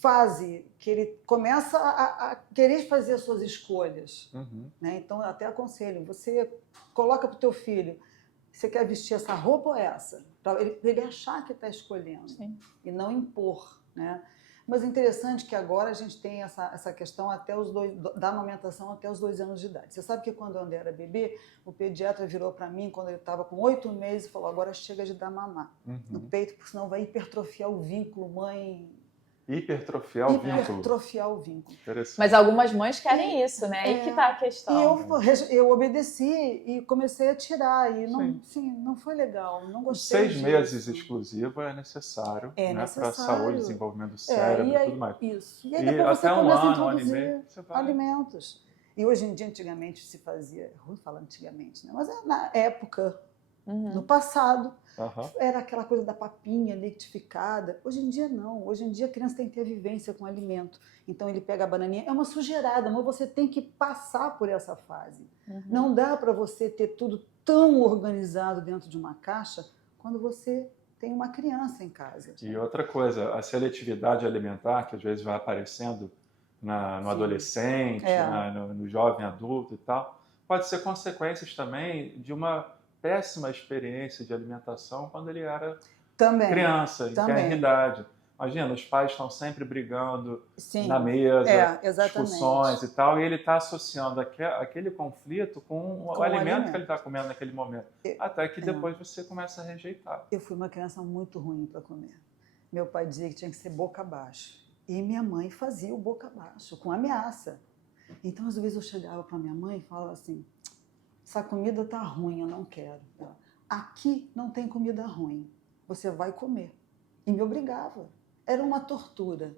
fase que ele começa a querer fazer as suas escolhas. Né? Então, eu até aconselho, você coloca para o teu filho, você quer vestir essa roupa ou essa? Para ele achar que está escolhendo. Sim. E não impor. Né? Mas é interessante que agora a gente tem essa questão da amamentação até os 2 anos de idade. Você sabe que quando o André era bebê, o pediatra virou para mim, quando ele estava com 8 meses, e falou, agora chega de dar mamar no peito, porque senão vai hipertrofiar o vínculo mãe... Hipertrofiar o vínculo. Mas algumas mães querem isso, né? Aí que está a questão. E eu obedeci e comecei a tirar. E não foi legal, não gostei. 6 meses exclusivo é necessário, né, para a saúde, desenvolvimento do cérebro e tudo mais. Isso. E aí depois você começa a introduzir alimentos. E hoje em dia, antigamente, se fazia... Ruim falar antigamente, né? Mas na época, no passado... Era aquela coisa da papinha liquidificada. Hoje em dia não. Hoje em dia a criança tem que ter vivência com o alimento. Então ele pega a bananinha. É uma sujeirada, mas você tem que passar por essa fase. Não dá para você ter tudo tão organizado dentro de uma caixa quando você tem uma criança em casa. E outra coisa, a seletividade alimentar, que às vezes vai aparecendo no adolescente, no jovem adulto e tal, pode ser consequências também de uma péssima experiência de alimentação quando ele era criança, em tenridade. Imagina, os pais estão sempre brigando na mesa, discussões e tal, e ele está associando aquele conflito com o alimento que ele está comendo naquele momento. Até que depois você começa a rejeitar. Eu fui uma criança muito ruim para comer. Meu pai dizia que tinha que ser boca abaixo. E minha mãe fazia o boca abaixo, com ameaça. Então, às vezes, eu chegava para minha mãe e falava assim... Essa comida tá ruim, eu não quero. Aqui não tem comida ruim. Você vai comer. E me obrigava. Era uma tortura.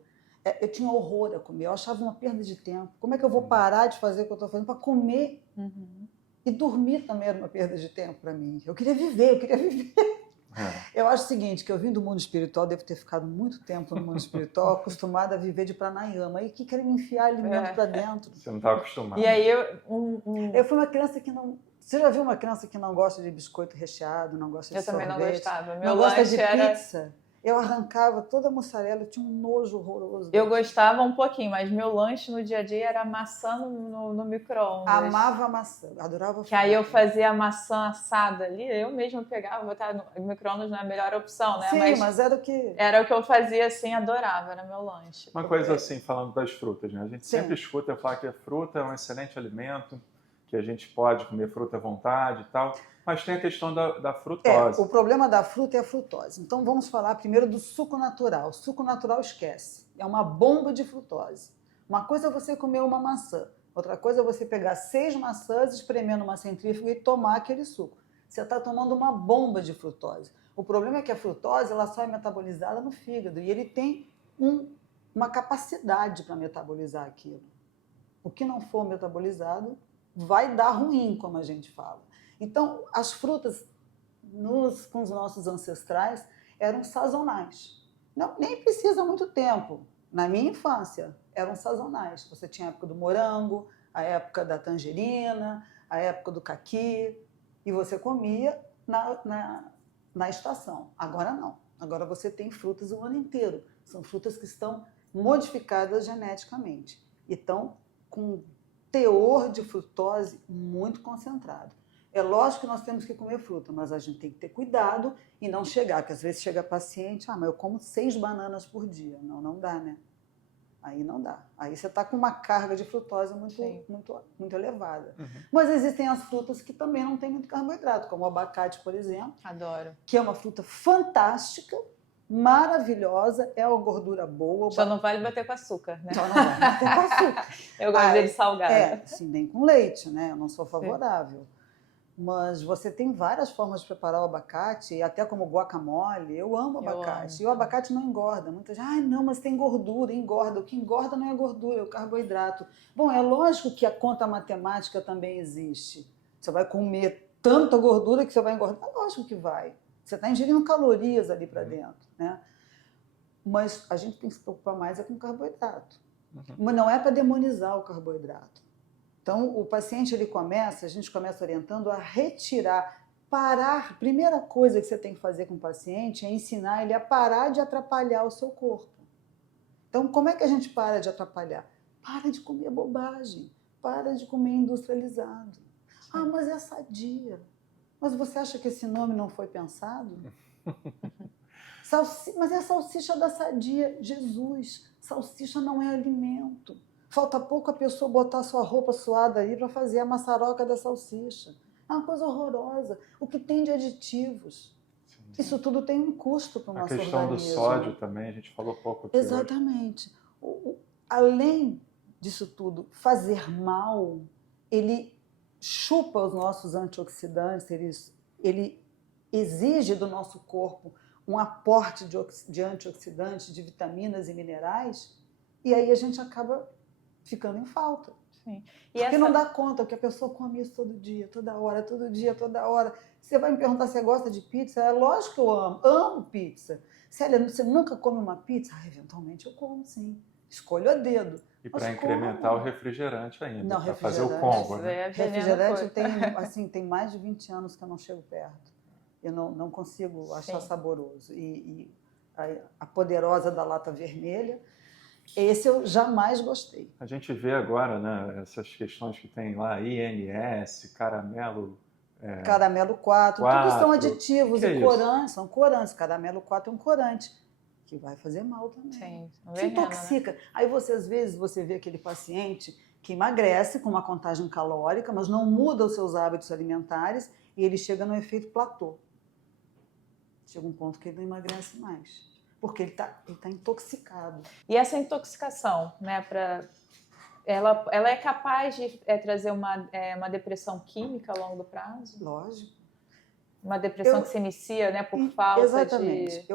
Eu tinha horror a comer. Eu achava uma perda de tempo. Como é que eu vou parar de fazer o que eu estou fazendo para comer? E dormir também era uma perda de tempo para mim. Eu queria viver, Eu acho o seguinte, que eu vim do mundo espiritual, devo ter ficado muito tempo no mundo espiritual, acostumada a viver de pranayama. E que queria me enfiar alimento para dentro. Você não estava acostumada. E aí eu fui uma criança que não... Você já viu uma criança que não gosta de biscoito recheado, não gosta de sorvete? Eu também não gostava. Meu não gosta de era... pizza? Eu arrancava toda a mussarela, eu tinha um nojo horroroso. Eu gostava um pouquinho, mas meu lanche no dia a dia era maçã no micro-ondas. Amava maçã, adorava. Que aí eu fazia a maçã assada ali, eu mesma pegava, botava no micro-ondas, não é a melhor opção, né? Sim, mas era o que... Era o que eu fazia assim, adorava, era meu lanche. Uma coisa assim, falando das frutas, né? A gente Sim. sempre escuta eu falar que a fruta é um excelente alimento, que a gente pode comer fruta à vontade e tal, mas tem a questão da frutose. O problema da fruta é a frutose. Então vamos falar primeiro do suco natural. O suco natural esquece. É uma bomba de frutose. Uma coisa é você comer uma maçã. Outra coisa é você pegar 6 maçãs, espremer numa centrífuga e tomar aquele suco. Você está tomando uma bomba de frutose. O problema é que a frutose ela só é metabolizada no fígado e ele tem uma capacidade para metabolizar aquilo. O que não for metabolizado vai dar ruim, como a gente fala. Então, as frutas com os nossos ancestrais eram sazonais. Não, nem precisa muito tempo. Na minha infância, eram sazonais. Você tinha a época do morango, a época da tangerina, a época do caqui, e você comia na estação. Agora não. Agora você tem frutas o ano inteiro. São frutas que estão modificadas geneticamente. E estão com teor de frutose muito concentrado. É lógico que nós temos que comer fruta, mas a gente tem que ter cuidado e não chegar, porque às vezes chega paciente, mas eu como 6 bananas por dia. Não dá, né? Aí não dá. Aí você está com uma carga de frutose muito elevada. Uhum. Mas existem as frutas que também não têm muito carboidrato, como o abacate, por exemplo. Adoro. Que é uma fruta fantástica, maravilhosa, é uma gordura boa. Só não vale bater com açúcar, né? Só não vale bater com açúcar. Eu gosto dele salgado. Sim, bem com leite, né? Eu não sou favorável. Sim. Mas você tem várias formas de preparar o abacate, até como guacamole. Eu amo abacate. E o abacate não engorda. Muita gente, não, mas tem gordura, engorda. O que engorda não é a gordura, é o carboidrato. Bom, é lógico que a conta matemática também existe. Você vai comer tanta gordura que você vai engordar? É lógico que vai. Você está ingerindo calorias ali para dentro, né? Mas a gente tem que se preocupar mais com o carboidrato. Mas não é para demonizar o carboidrato. Então, o paciente, a gente começa orientando a retirar, parar. Primeira coisa que você tem que fazer com o paciente é ensinar ele a parar de atrapalhar o seu corpo. Então, como é que a gente para de atrapalhar? Para de comer bobagem, para de comer industrializado. Mas é sadia. Mas você acha que esse nome não foi pensado? Mas é a salsicha da sadia. Jesus, salsicha não é alimento. Falta pouco a pessoa botar sua roupa suada aí para fazer a maçaroca da salsicha. É uma coisa horrorosa. O que tem de aditivos? Sim. Isso tudo tem um custo para o nosso organismo. A questão do sódio também, a gente falou pouco aqui. Exatamente. Além disso tudo, fazer mal, ele chupa os nossos antioxidantes, ele exige do nosso corpo um aporte de antioxidantes, de vitaminas e minerais, e aí a gente acaba ficando em falta. Sim. Porque não dá conta, porque a pessoa come isso todo dia, toda hora, todo dia, toda hora. Você vai me perguntar se você gosta de pizza? É lógico que eu amo pizza. Célia, você nunca come uma pizza? Eventualmente eu como, sim. Escolho a dedo. E para incrementar o refrigerante ainda, não, para fazer o combo. Né? Refrigerante tem mais de 20 anos que eu não chego perto. Eu não consigo achar saboroso. E a poderosa da lata vermelha, esse eu jamais gostei. A gente vê agora, né, essas questões que tem lá, INS, caramelo... Caramelo 4, tudo são aditivos e corantes, são corantes. Caramelo 4 é um corante, que vai fazer mal também. Sim, te intoxica. Né? Aí às vezes você vê aquele paciente que emagrece com uma contagem calórica, mas não muda os seus hábitos alimentares e ele chega no efeito platô. Chega um ponto que ele não emagrece mais. Porque ele tá intoxicado. E essa intoxicação, né, ela é capaz de trazer uma depressão química a longo prazo? Lógico. Uma depressão que se inicia, né, por falta exatamente.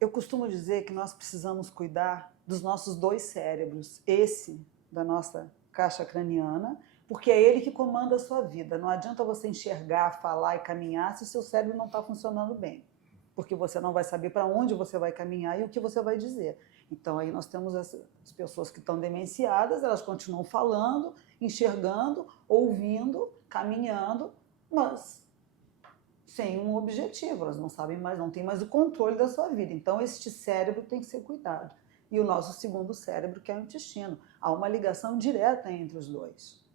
Eu costumo dizer que nós precisamos cuidar dos nossos 2 cérebros. Esse, da nossa caixa craniana, porque é ele que comanda a sua vida. Não adianta você enxergar, falar e caminhar se o seu cérebro não está funcionando bem. porque você não vai saber para onde você vai caminhar e o que você vai dizer. Então, aí nós temos as pessoas que estão demenciadas, elas continuam falando, enxergando, ouvindo, caminhando, mas sem um objetivo, elas não sabem mais, não têm mais o controle da sua vida. Então, este cérebro tem que ser cuidado. E o nosso segundo cérebro, que é o intestino. Há uma ligação direta entre os dois.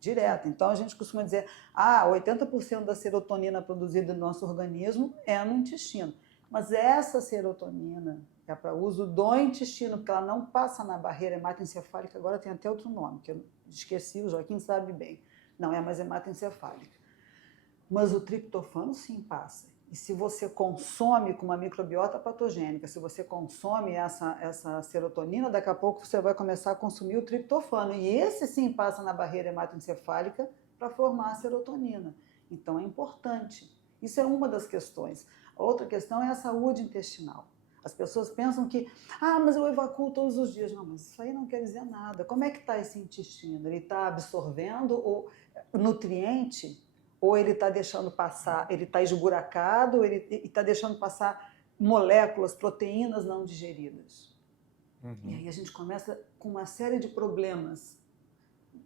Direta. Então, a gente costuma dizer, 80% da serotonina produzida no nosso organismo é no intestino. Mas essa serotonina é para uso do intestino, porque ela não passa na barreira hematoencefálica, agora tem até outro nome, que eu esqueci, o Joaquim sabe bem. Não é mais hematoencefálica. Mas o triptofano sim passa. E se você consome com uma microbiota patogênica, se você consome essa serotonina, daqui a pouco você vai começar a consumir o triptofano. E esse sim passa na barreira hematoencefálica para formar a serotonina. Então é importante. Isso é uma das questões. A outra questão é a saúde intestinal. As pessoas pensam que, mas eu evacuo todos os dias. Não, mas isso aí não quer dizer nada. Como é que está esse intestino? Ele está absorvendo o nutriente? Ou ele está deixando passar, ele está esburacado, ou ele está deixando passar moléculas, proteínas não digeridas. E aí a gente começa com uma série de problemas.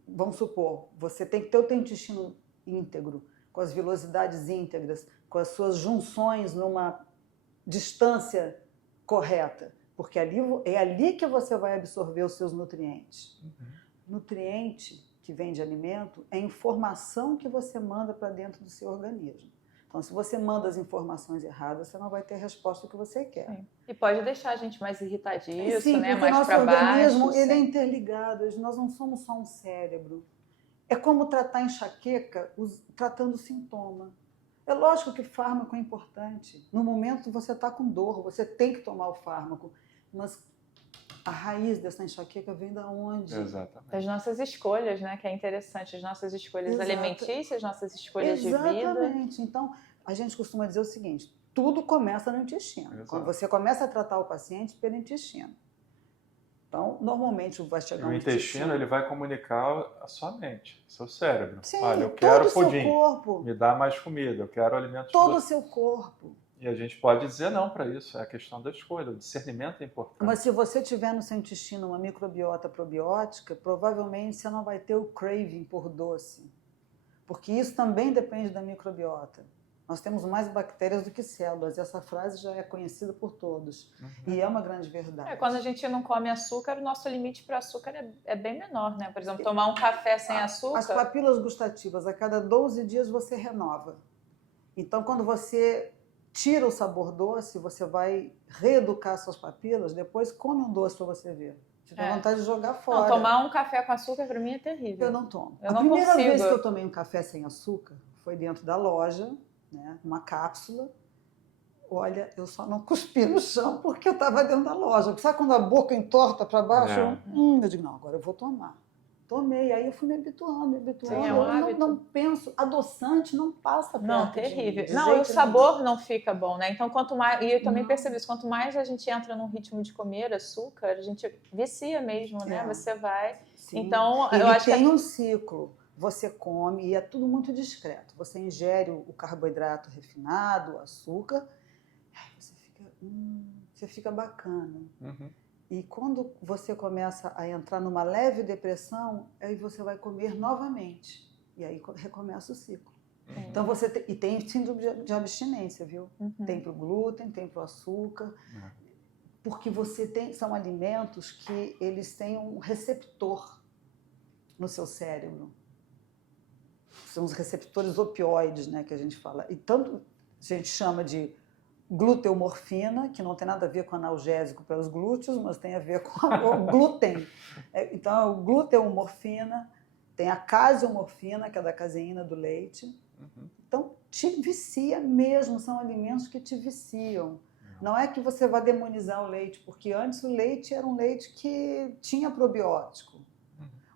Vamos supor, você tem que ter o teu intestino íntegro, com as vilosidades íntegras, com as suas junções numa distância correta, porque é ali que você vai absorver os seus nutrientes. Nutriente que vem de alimento é informação que você manda para dentro do seu organismo. Então, se você manda as informações erradas, você não vai ter a resposta que você quer. Sim. E pode deixar a gente mais irritadiço, sim, né? Mais para baixo. Nosso organismo ele é interligado, nós não somos só um cérebro. É como tratar enxaqueca tratando o sintoma. É lógico que fármaco é importante. No momento você está com dor, você tem que tomar o fármaco, mas a raiz dessa enxaqueca vem da onde? Exatamente. Das nossas escolhas, né? Que é interessante, as nossas escolhas alimentícias, as nossas escolhas de vida. Exatamente. Então, a gente costuma dizer o seguinte, tudo começa no intestino. Exato. Quando você começa a tratar o paciente pelo intestino. Então, normalmente vai chegar o intestino, ele vai comunicar a sua mente, seu cérebro. Sim, olha, eu quero todo pudim, o seu corpo. Me dá mais comida, eu quero alimentos... Todo o seu corpo. E a gente pode dizer não para isso, é a questão da escolha, o discernimento é importante. Mas se você tiver no seu intestino uma microbiota probiótica, provavelmente você não vai ter o craving por doce, porque isso também depende da microbiota. Nós temos mais bactérias do que células, e essa frase já é conhecida por todos, e é uma grande verdade. Quando a gente não come açúcar, o nosso limite para açúcar é bem menor, né? Por exemplo, tomar um café sem açúcar... As papilas gustativas, a cada 12 dias você renova. Então, quando você tira o sabor doce, você vai reeducar suas papilas, depois come um doce para você ver. Você tem vontade de jogar fora. Não, tomar um café com açúcar para mim é terrível. Eu não tomo. A primeira vez que eu tomei um café sem açúcar foi dentro da loja, né, uma cápsula. Olha, eu só não cuspi no chão porque eu estava dentro da loja. Sabe quando a boca entorta para baixo? Eu digo, não, agora eu vou tomar. Tomei, aí eu fui me habituando. Sim, eu não penso, adoçante não passa perto. Não, terrível. Não, o sabor não fica bom, né? Então, quanto mais, e eu também percebi isso, quanto mais a gente entra num ritmo de comer açúcar, a gente vicia mesmo, né? Você vai... Sim. Então, eu acho que tem um ciclo. Você come e é tudo muito discreto. Você ingere o carboidrato refinado, o açúcar, aí você fica bacana. E quando você começa a entrar numa leve depressão, aí você vai comer novamente. E aí recomeça o ciclo. Então você tem síndrome de abstinência, viu? Tem para o glúten, tem para o açúcar. Porque são alimentos que eles têm um receptor no seu cérebro. São os receptores opioides, né, que a gente fala. E tanto a gente chama de gluteomorfina, que não tem nada a ver com analgésico para os glúteos, mas tem a ver com o glúten. Então, o gluteomorfina, tem a caseomorfina, que é da caseína do leite. Então, te vicia mesmo, são alimentos que te viciam. Não é que você vai demonizar o leite, porque antes o leite era um leite que tinha probiótico.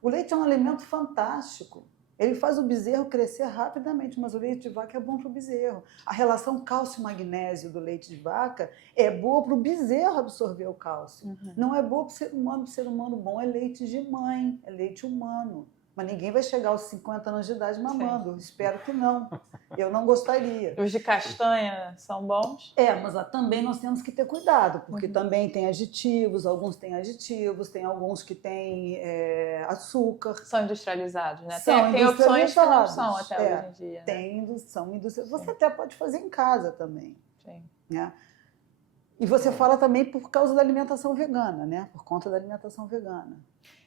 O leite é um alimento fantástico. Ele faz o bezerro crescer rapidamente, mas o leite de vaca é bom para o bezerro. A relação cálcio-magnésio do leite de vaca é boa para o bezerro absorver o cálcio. Não é boa para o ser humano bom é leite de mãe, é leite humano. Mas ninguém vai chegar aos 50 anos de idade mamando. Espero que não. Eu não gostaria. Os de castanha são bons? Mas também nós temos que ter cuidado, porque também tem aditivos, alguns têm aditivos, tem alguns que têm açúcar. São industrializados, né? São tem opções que não industrializados. são até hoje em dia. Tem, são industrializados. Você até pode fazer em casa também. Sim. Né? E você fala também por causa da alimentação vegana, né? Por conta da alimentação vegana.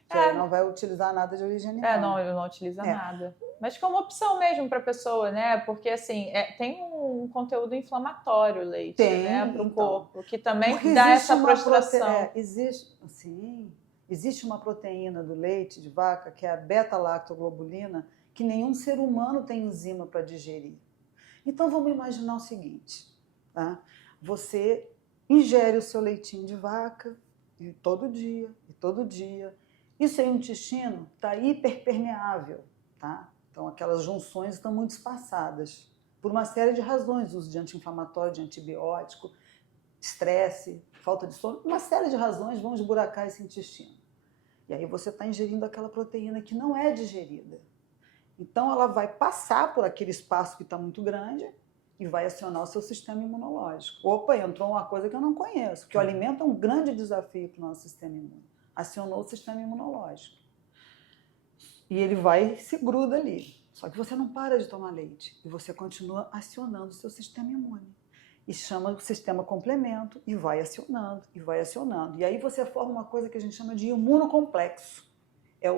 Que não vai utilizar nada de origem animal. Não, ele não utiliza nada. Mas como opção mesmo para a pessoa, né? Porque, assim, tem um conteúdo inflamatório o leite, né? Para o corpo, que também dá essa prostração. Existe uma proteína do leite de vaca, que é a beta-lactoglobulina, que nenhum ser humano tem enzima para digerir. Então, vamos imaginar o seguinte, tá? Você ingere o seu leitinho de vaca todo dia, e seu intestino está hiperpermeável, tá? Então, aquelas junções estão muito espaçadas, por uma série de razões, uso de anti-inflamatório, de antibiótico, estresse, falta de sono, uma série de razões vão esburacar esse intestino. E aí você está ingerindo aquela proteína que não é digerida. Então, ela vai passar por aquele espaço que está muito grande e vai acionar o seu sistema imunológico. Opa, entrou uma coisa que eu não conheço, porque o alimento é um grande desafio para o nosso sistema imune. Acionou o sistema imunológico. E ele vai e se gruda ali. Só que você não para de tomar leite e você continua acionando o seu sistema imune. E chama o sistema complemento e vai acionando, e vai acionando. E aí você forma uma coisa que a gente chama de imunocomplexo. É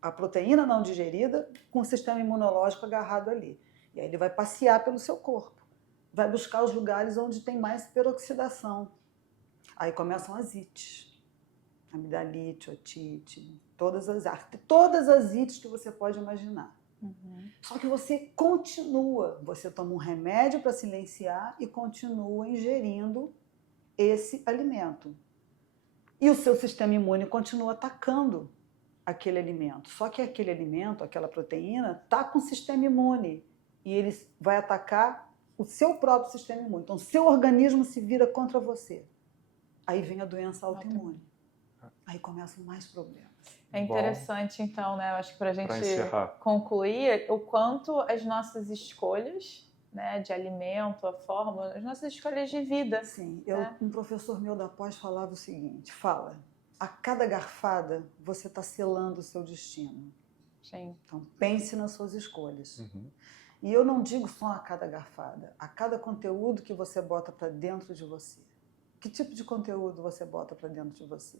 a proteína não digerida com o sistema imunológico agarrado ali. E aí ele vai passear pelo seu corpo. Vai buscar os lugares onde tem mais peroxidação. Aí começam as ites. Amidalite, otite, todas as ites que você pode imaginar. Só que você toma um remédio para silenciar e continua ingerindo esse alimento. E o seu sistema imune continua atacando aquele alimento. Só que aquele alimento, aquela proteína, está com o sistema imune e ele vai atacar o seu próprio sistema imune. Então, seu organismo se vira contra você. Aí vem a doença autoimune. Aí começam mais problemas. É interessante, então, né? Eu acho que para a gente concluir o quanto as nossas escolhas, né, de alimento, a forma, as nossas escolhas de vida. Sim, um professor meu da pós falava o seguinte, a cada garfada você está selando o seu destino. Sim. Então pense nas suas escolhas. E eu não digo só a cada garfada, a cada conteúdo que você bota para dentro de você. Que tipo de conteúdo você bota para dentro de você?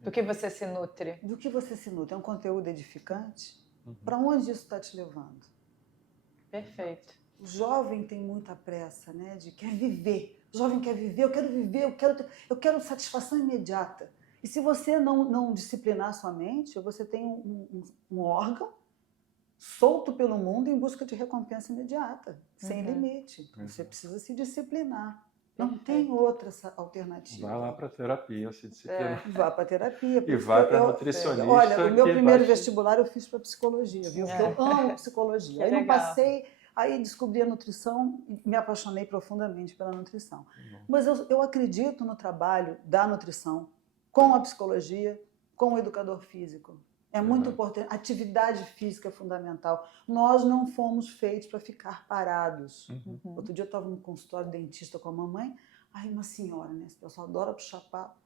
Do que você se nutre? Do que você se nutre? É um conteúdo edificante? Para onde isso está te levando? Perfeito. O jovem tem muita pressa, né? Quer viver. O jovem quer viver, eu quero satisfação imediata. E se você não disciplinar a sua mente, você tem um órgão solto pelo mundo em busca de recompensa imediata, sem limite. Você precisa se disciplinar. Não tem outra alternativa. Vai lá para a terapia, se disciplinar. Vá para a terapia. E vai para nutricionista. Olha, o meu primeiro vestibular eu fiz para psicologia, viu? Porque eu amo psicologia. Aí não passei, aí descobri a nutrição e me apaixonei profundamente pela nutrição. Mas eu acredito no trabalho da nutrição com a psicologia, com o educador físico. É muito importante. Atividade física é fundamental. Nós não fomos feitos para ficar parados. Outro dia eu estava no consultório dentista com a mamãe, aí uma senhora, né? Esse pessoal adora puxar papo.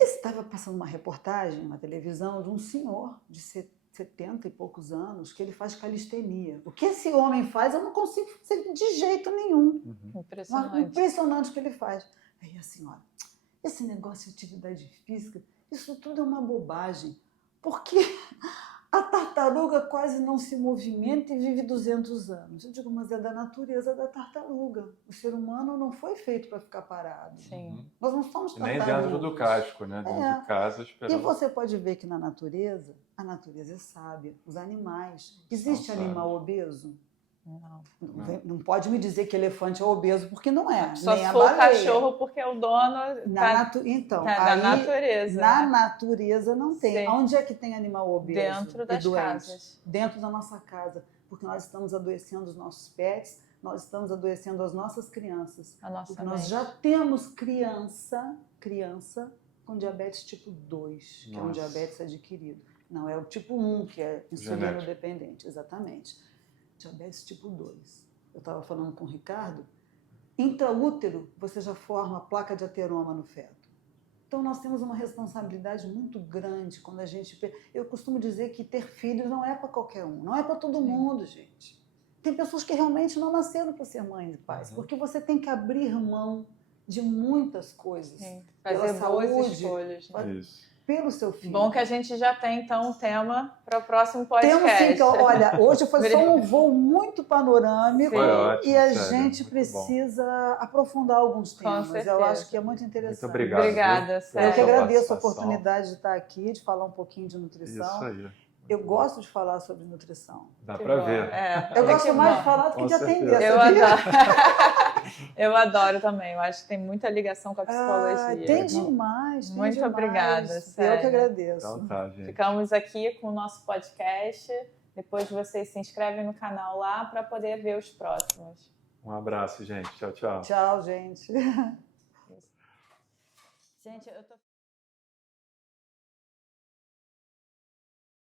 Estava passando uma reportagem na televisão de um senhor de 70 e poucos anos que ele faz calistenia. O que esse homem faz eu não consigo fazer de jeito nenhum. Impressionante o que ele faz. Aí a senhora, esse negócio de atividade física, isso tudo é uma bobagem, porque a tartaruga quase não se movimenta e vive 200 anos. Eu digo, mas é da natureza da tartaruga. O ser humano não foi feito para ficar parado. Sim. Nós não somos tartarugas. Nem dentro do casco, né? Dentro de casa, esperando. E você pode ver que na natureza, a natureza é sábia. Os animais. Existe animal obeso? Não pode me dizer que elefante é obeso, porque não é. Só nem se for o cachorro, porque o dono então, da natureza. Na natureza não tem. Sim. Onde é que tem animal obeso? Dentro das casas. Dentro da nossa casa. Porque nós estamos adoecendo os nossos pets, nós estamos adoecendo as nossas crianças. Porque nós já temos criança com diabetes tipo 2, que é um diabetes adquirido. Não, é o tipo 1, que é insulino Genético. dependente, exatamente. Diabetes tipo 2. Eu estava falando com o Ricardo, intraútero você já forma a placa de ateroma no feto. Então nós temos uma responsabilidade muito grande quando a gente... Eu costumo dizer que ter filhos não é para qualquer um, não é para todo mundo, gente. Tem pessoas que realmente não nasceram para ser mães e pais, porque você tem que abrir mão de muitas coisas. Sim, Pela fazer boas saúde, escolhas. Né? Isso. pelo seu filho. Bom que a gente já tem, então, um tema para o próximo Temos podcast. sim, que, olha, hoje foi só um voo muito panorâmico Foi ótimo, e a sério, gente muito precisa aprofundar alguns temas. certeza. Eu acho que é muito interessante. Muito obrigado. Obrigada, viu, pela Eu que sua agradeço a participação. oportunidade de estar aqui, de falar um pouquinho de nutrição. Isso aí. Eu gosto de falar sobre nutrição. Dá Que para bom. ver. Eu Que gosto mais bom. de falar do que Com de atender. certeza. Eu sabia? adoro. Eu adoro também. Eu acho que tem muita ligação com a psicologia. Tem Legal. demais. Tem Muito demais. obrigada, Eu sério. que agradeço. Então tá, gente. Ficamos aqui com o nosso podcast. Depois vocês se inscrevem no canal lá para poder ver os próximos. Um abraço, gente. Tchau, tchau. Tchau, gente. Gente, eu tô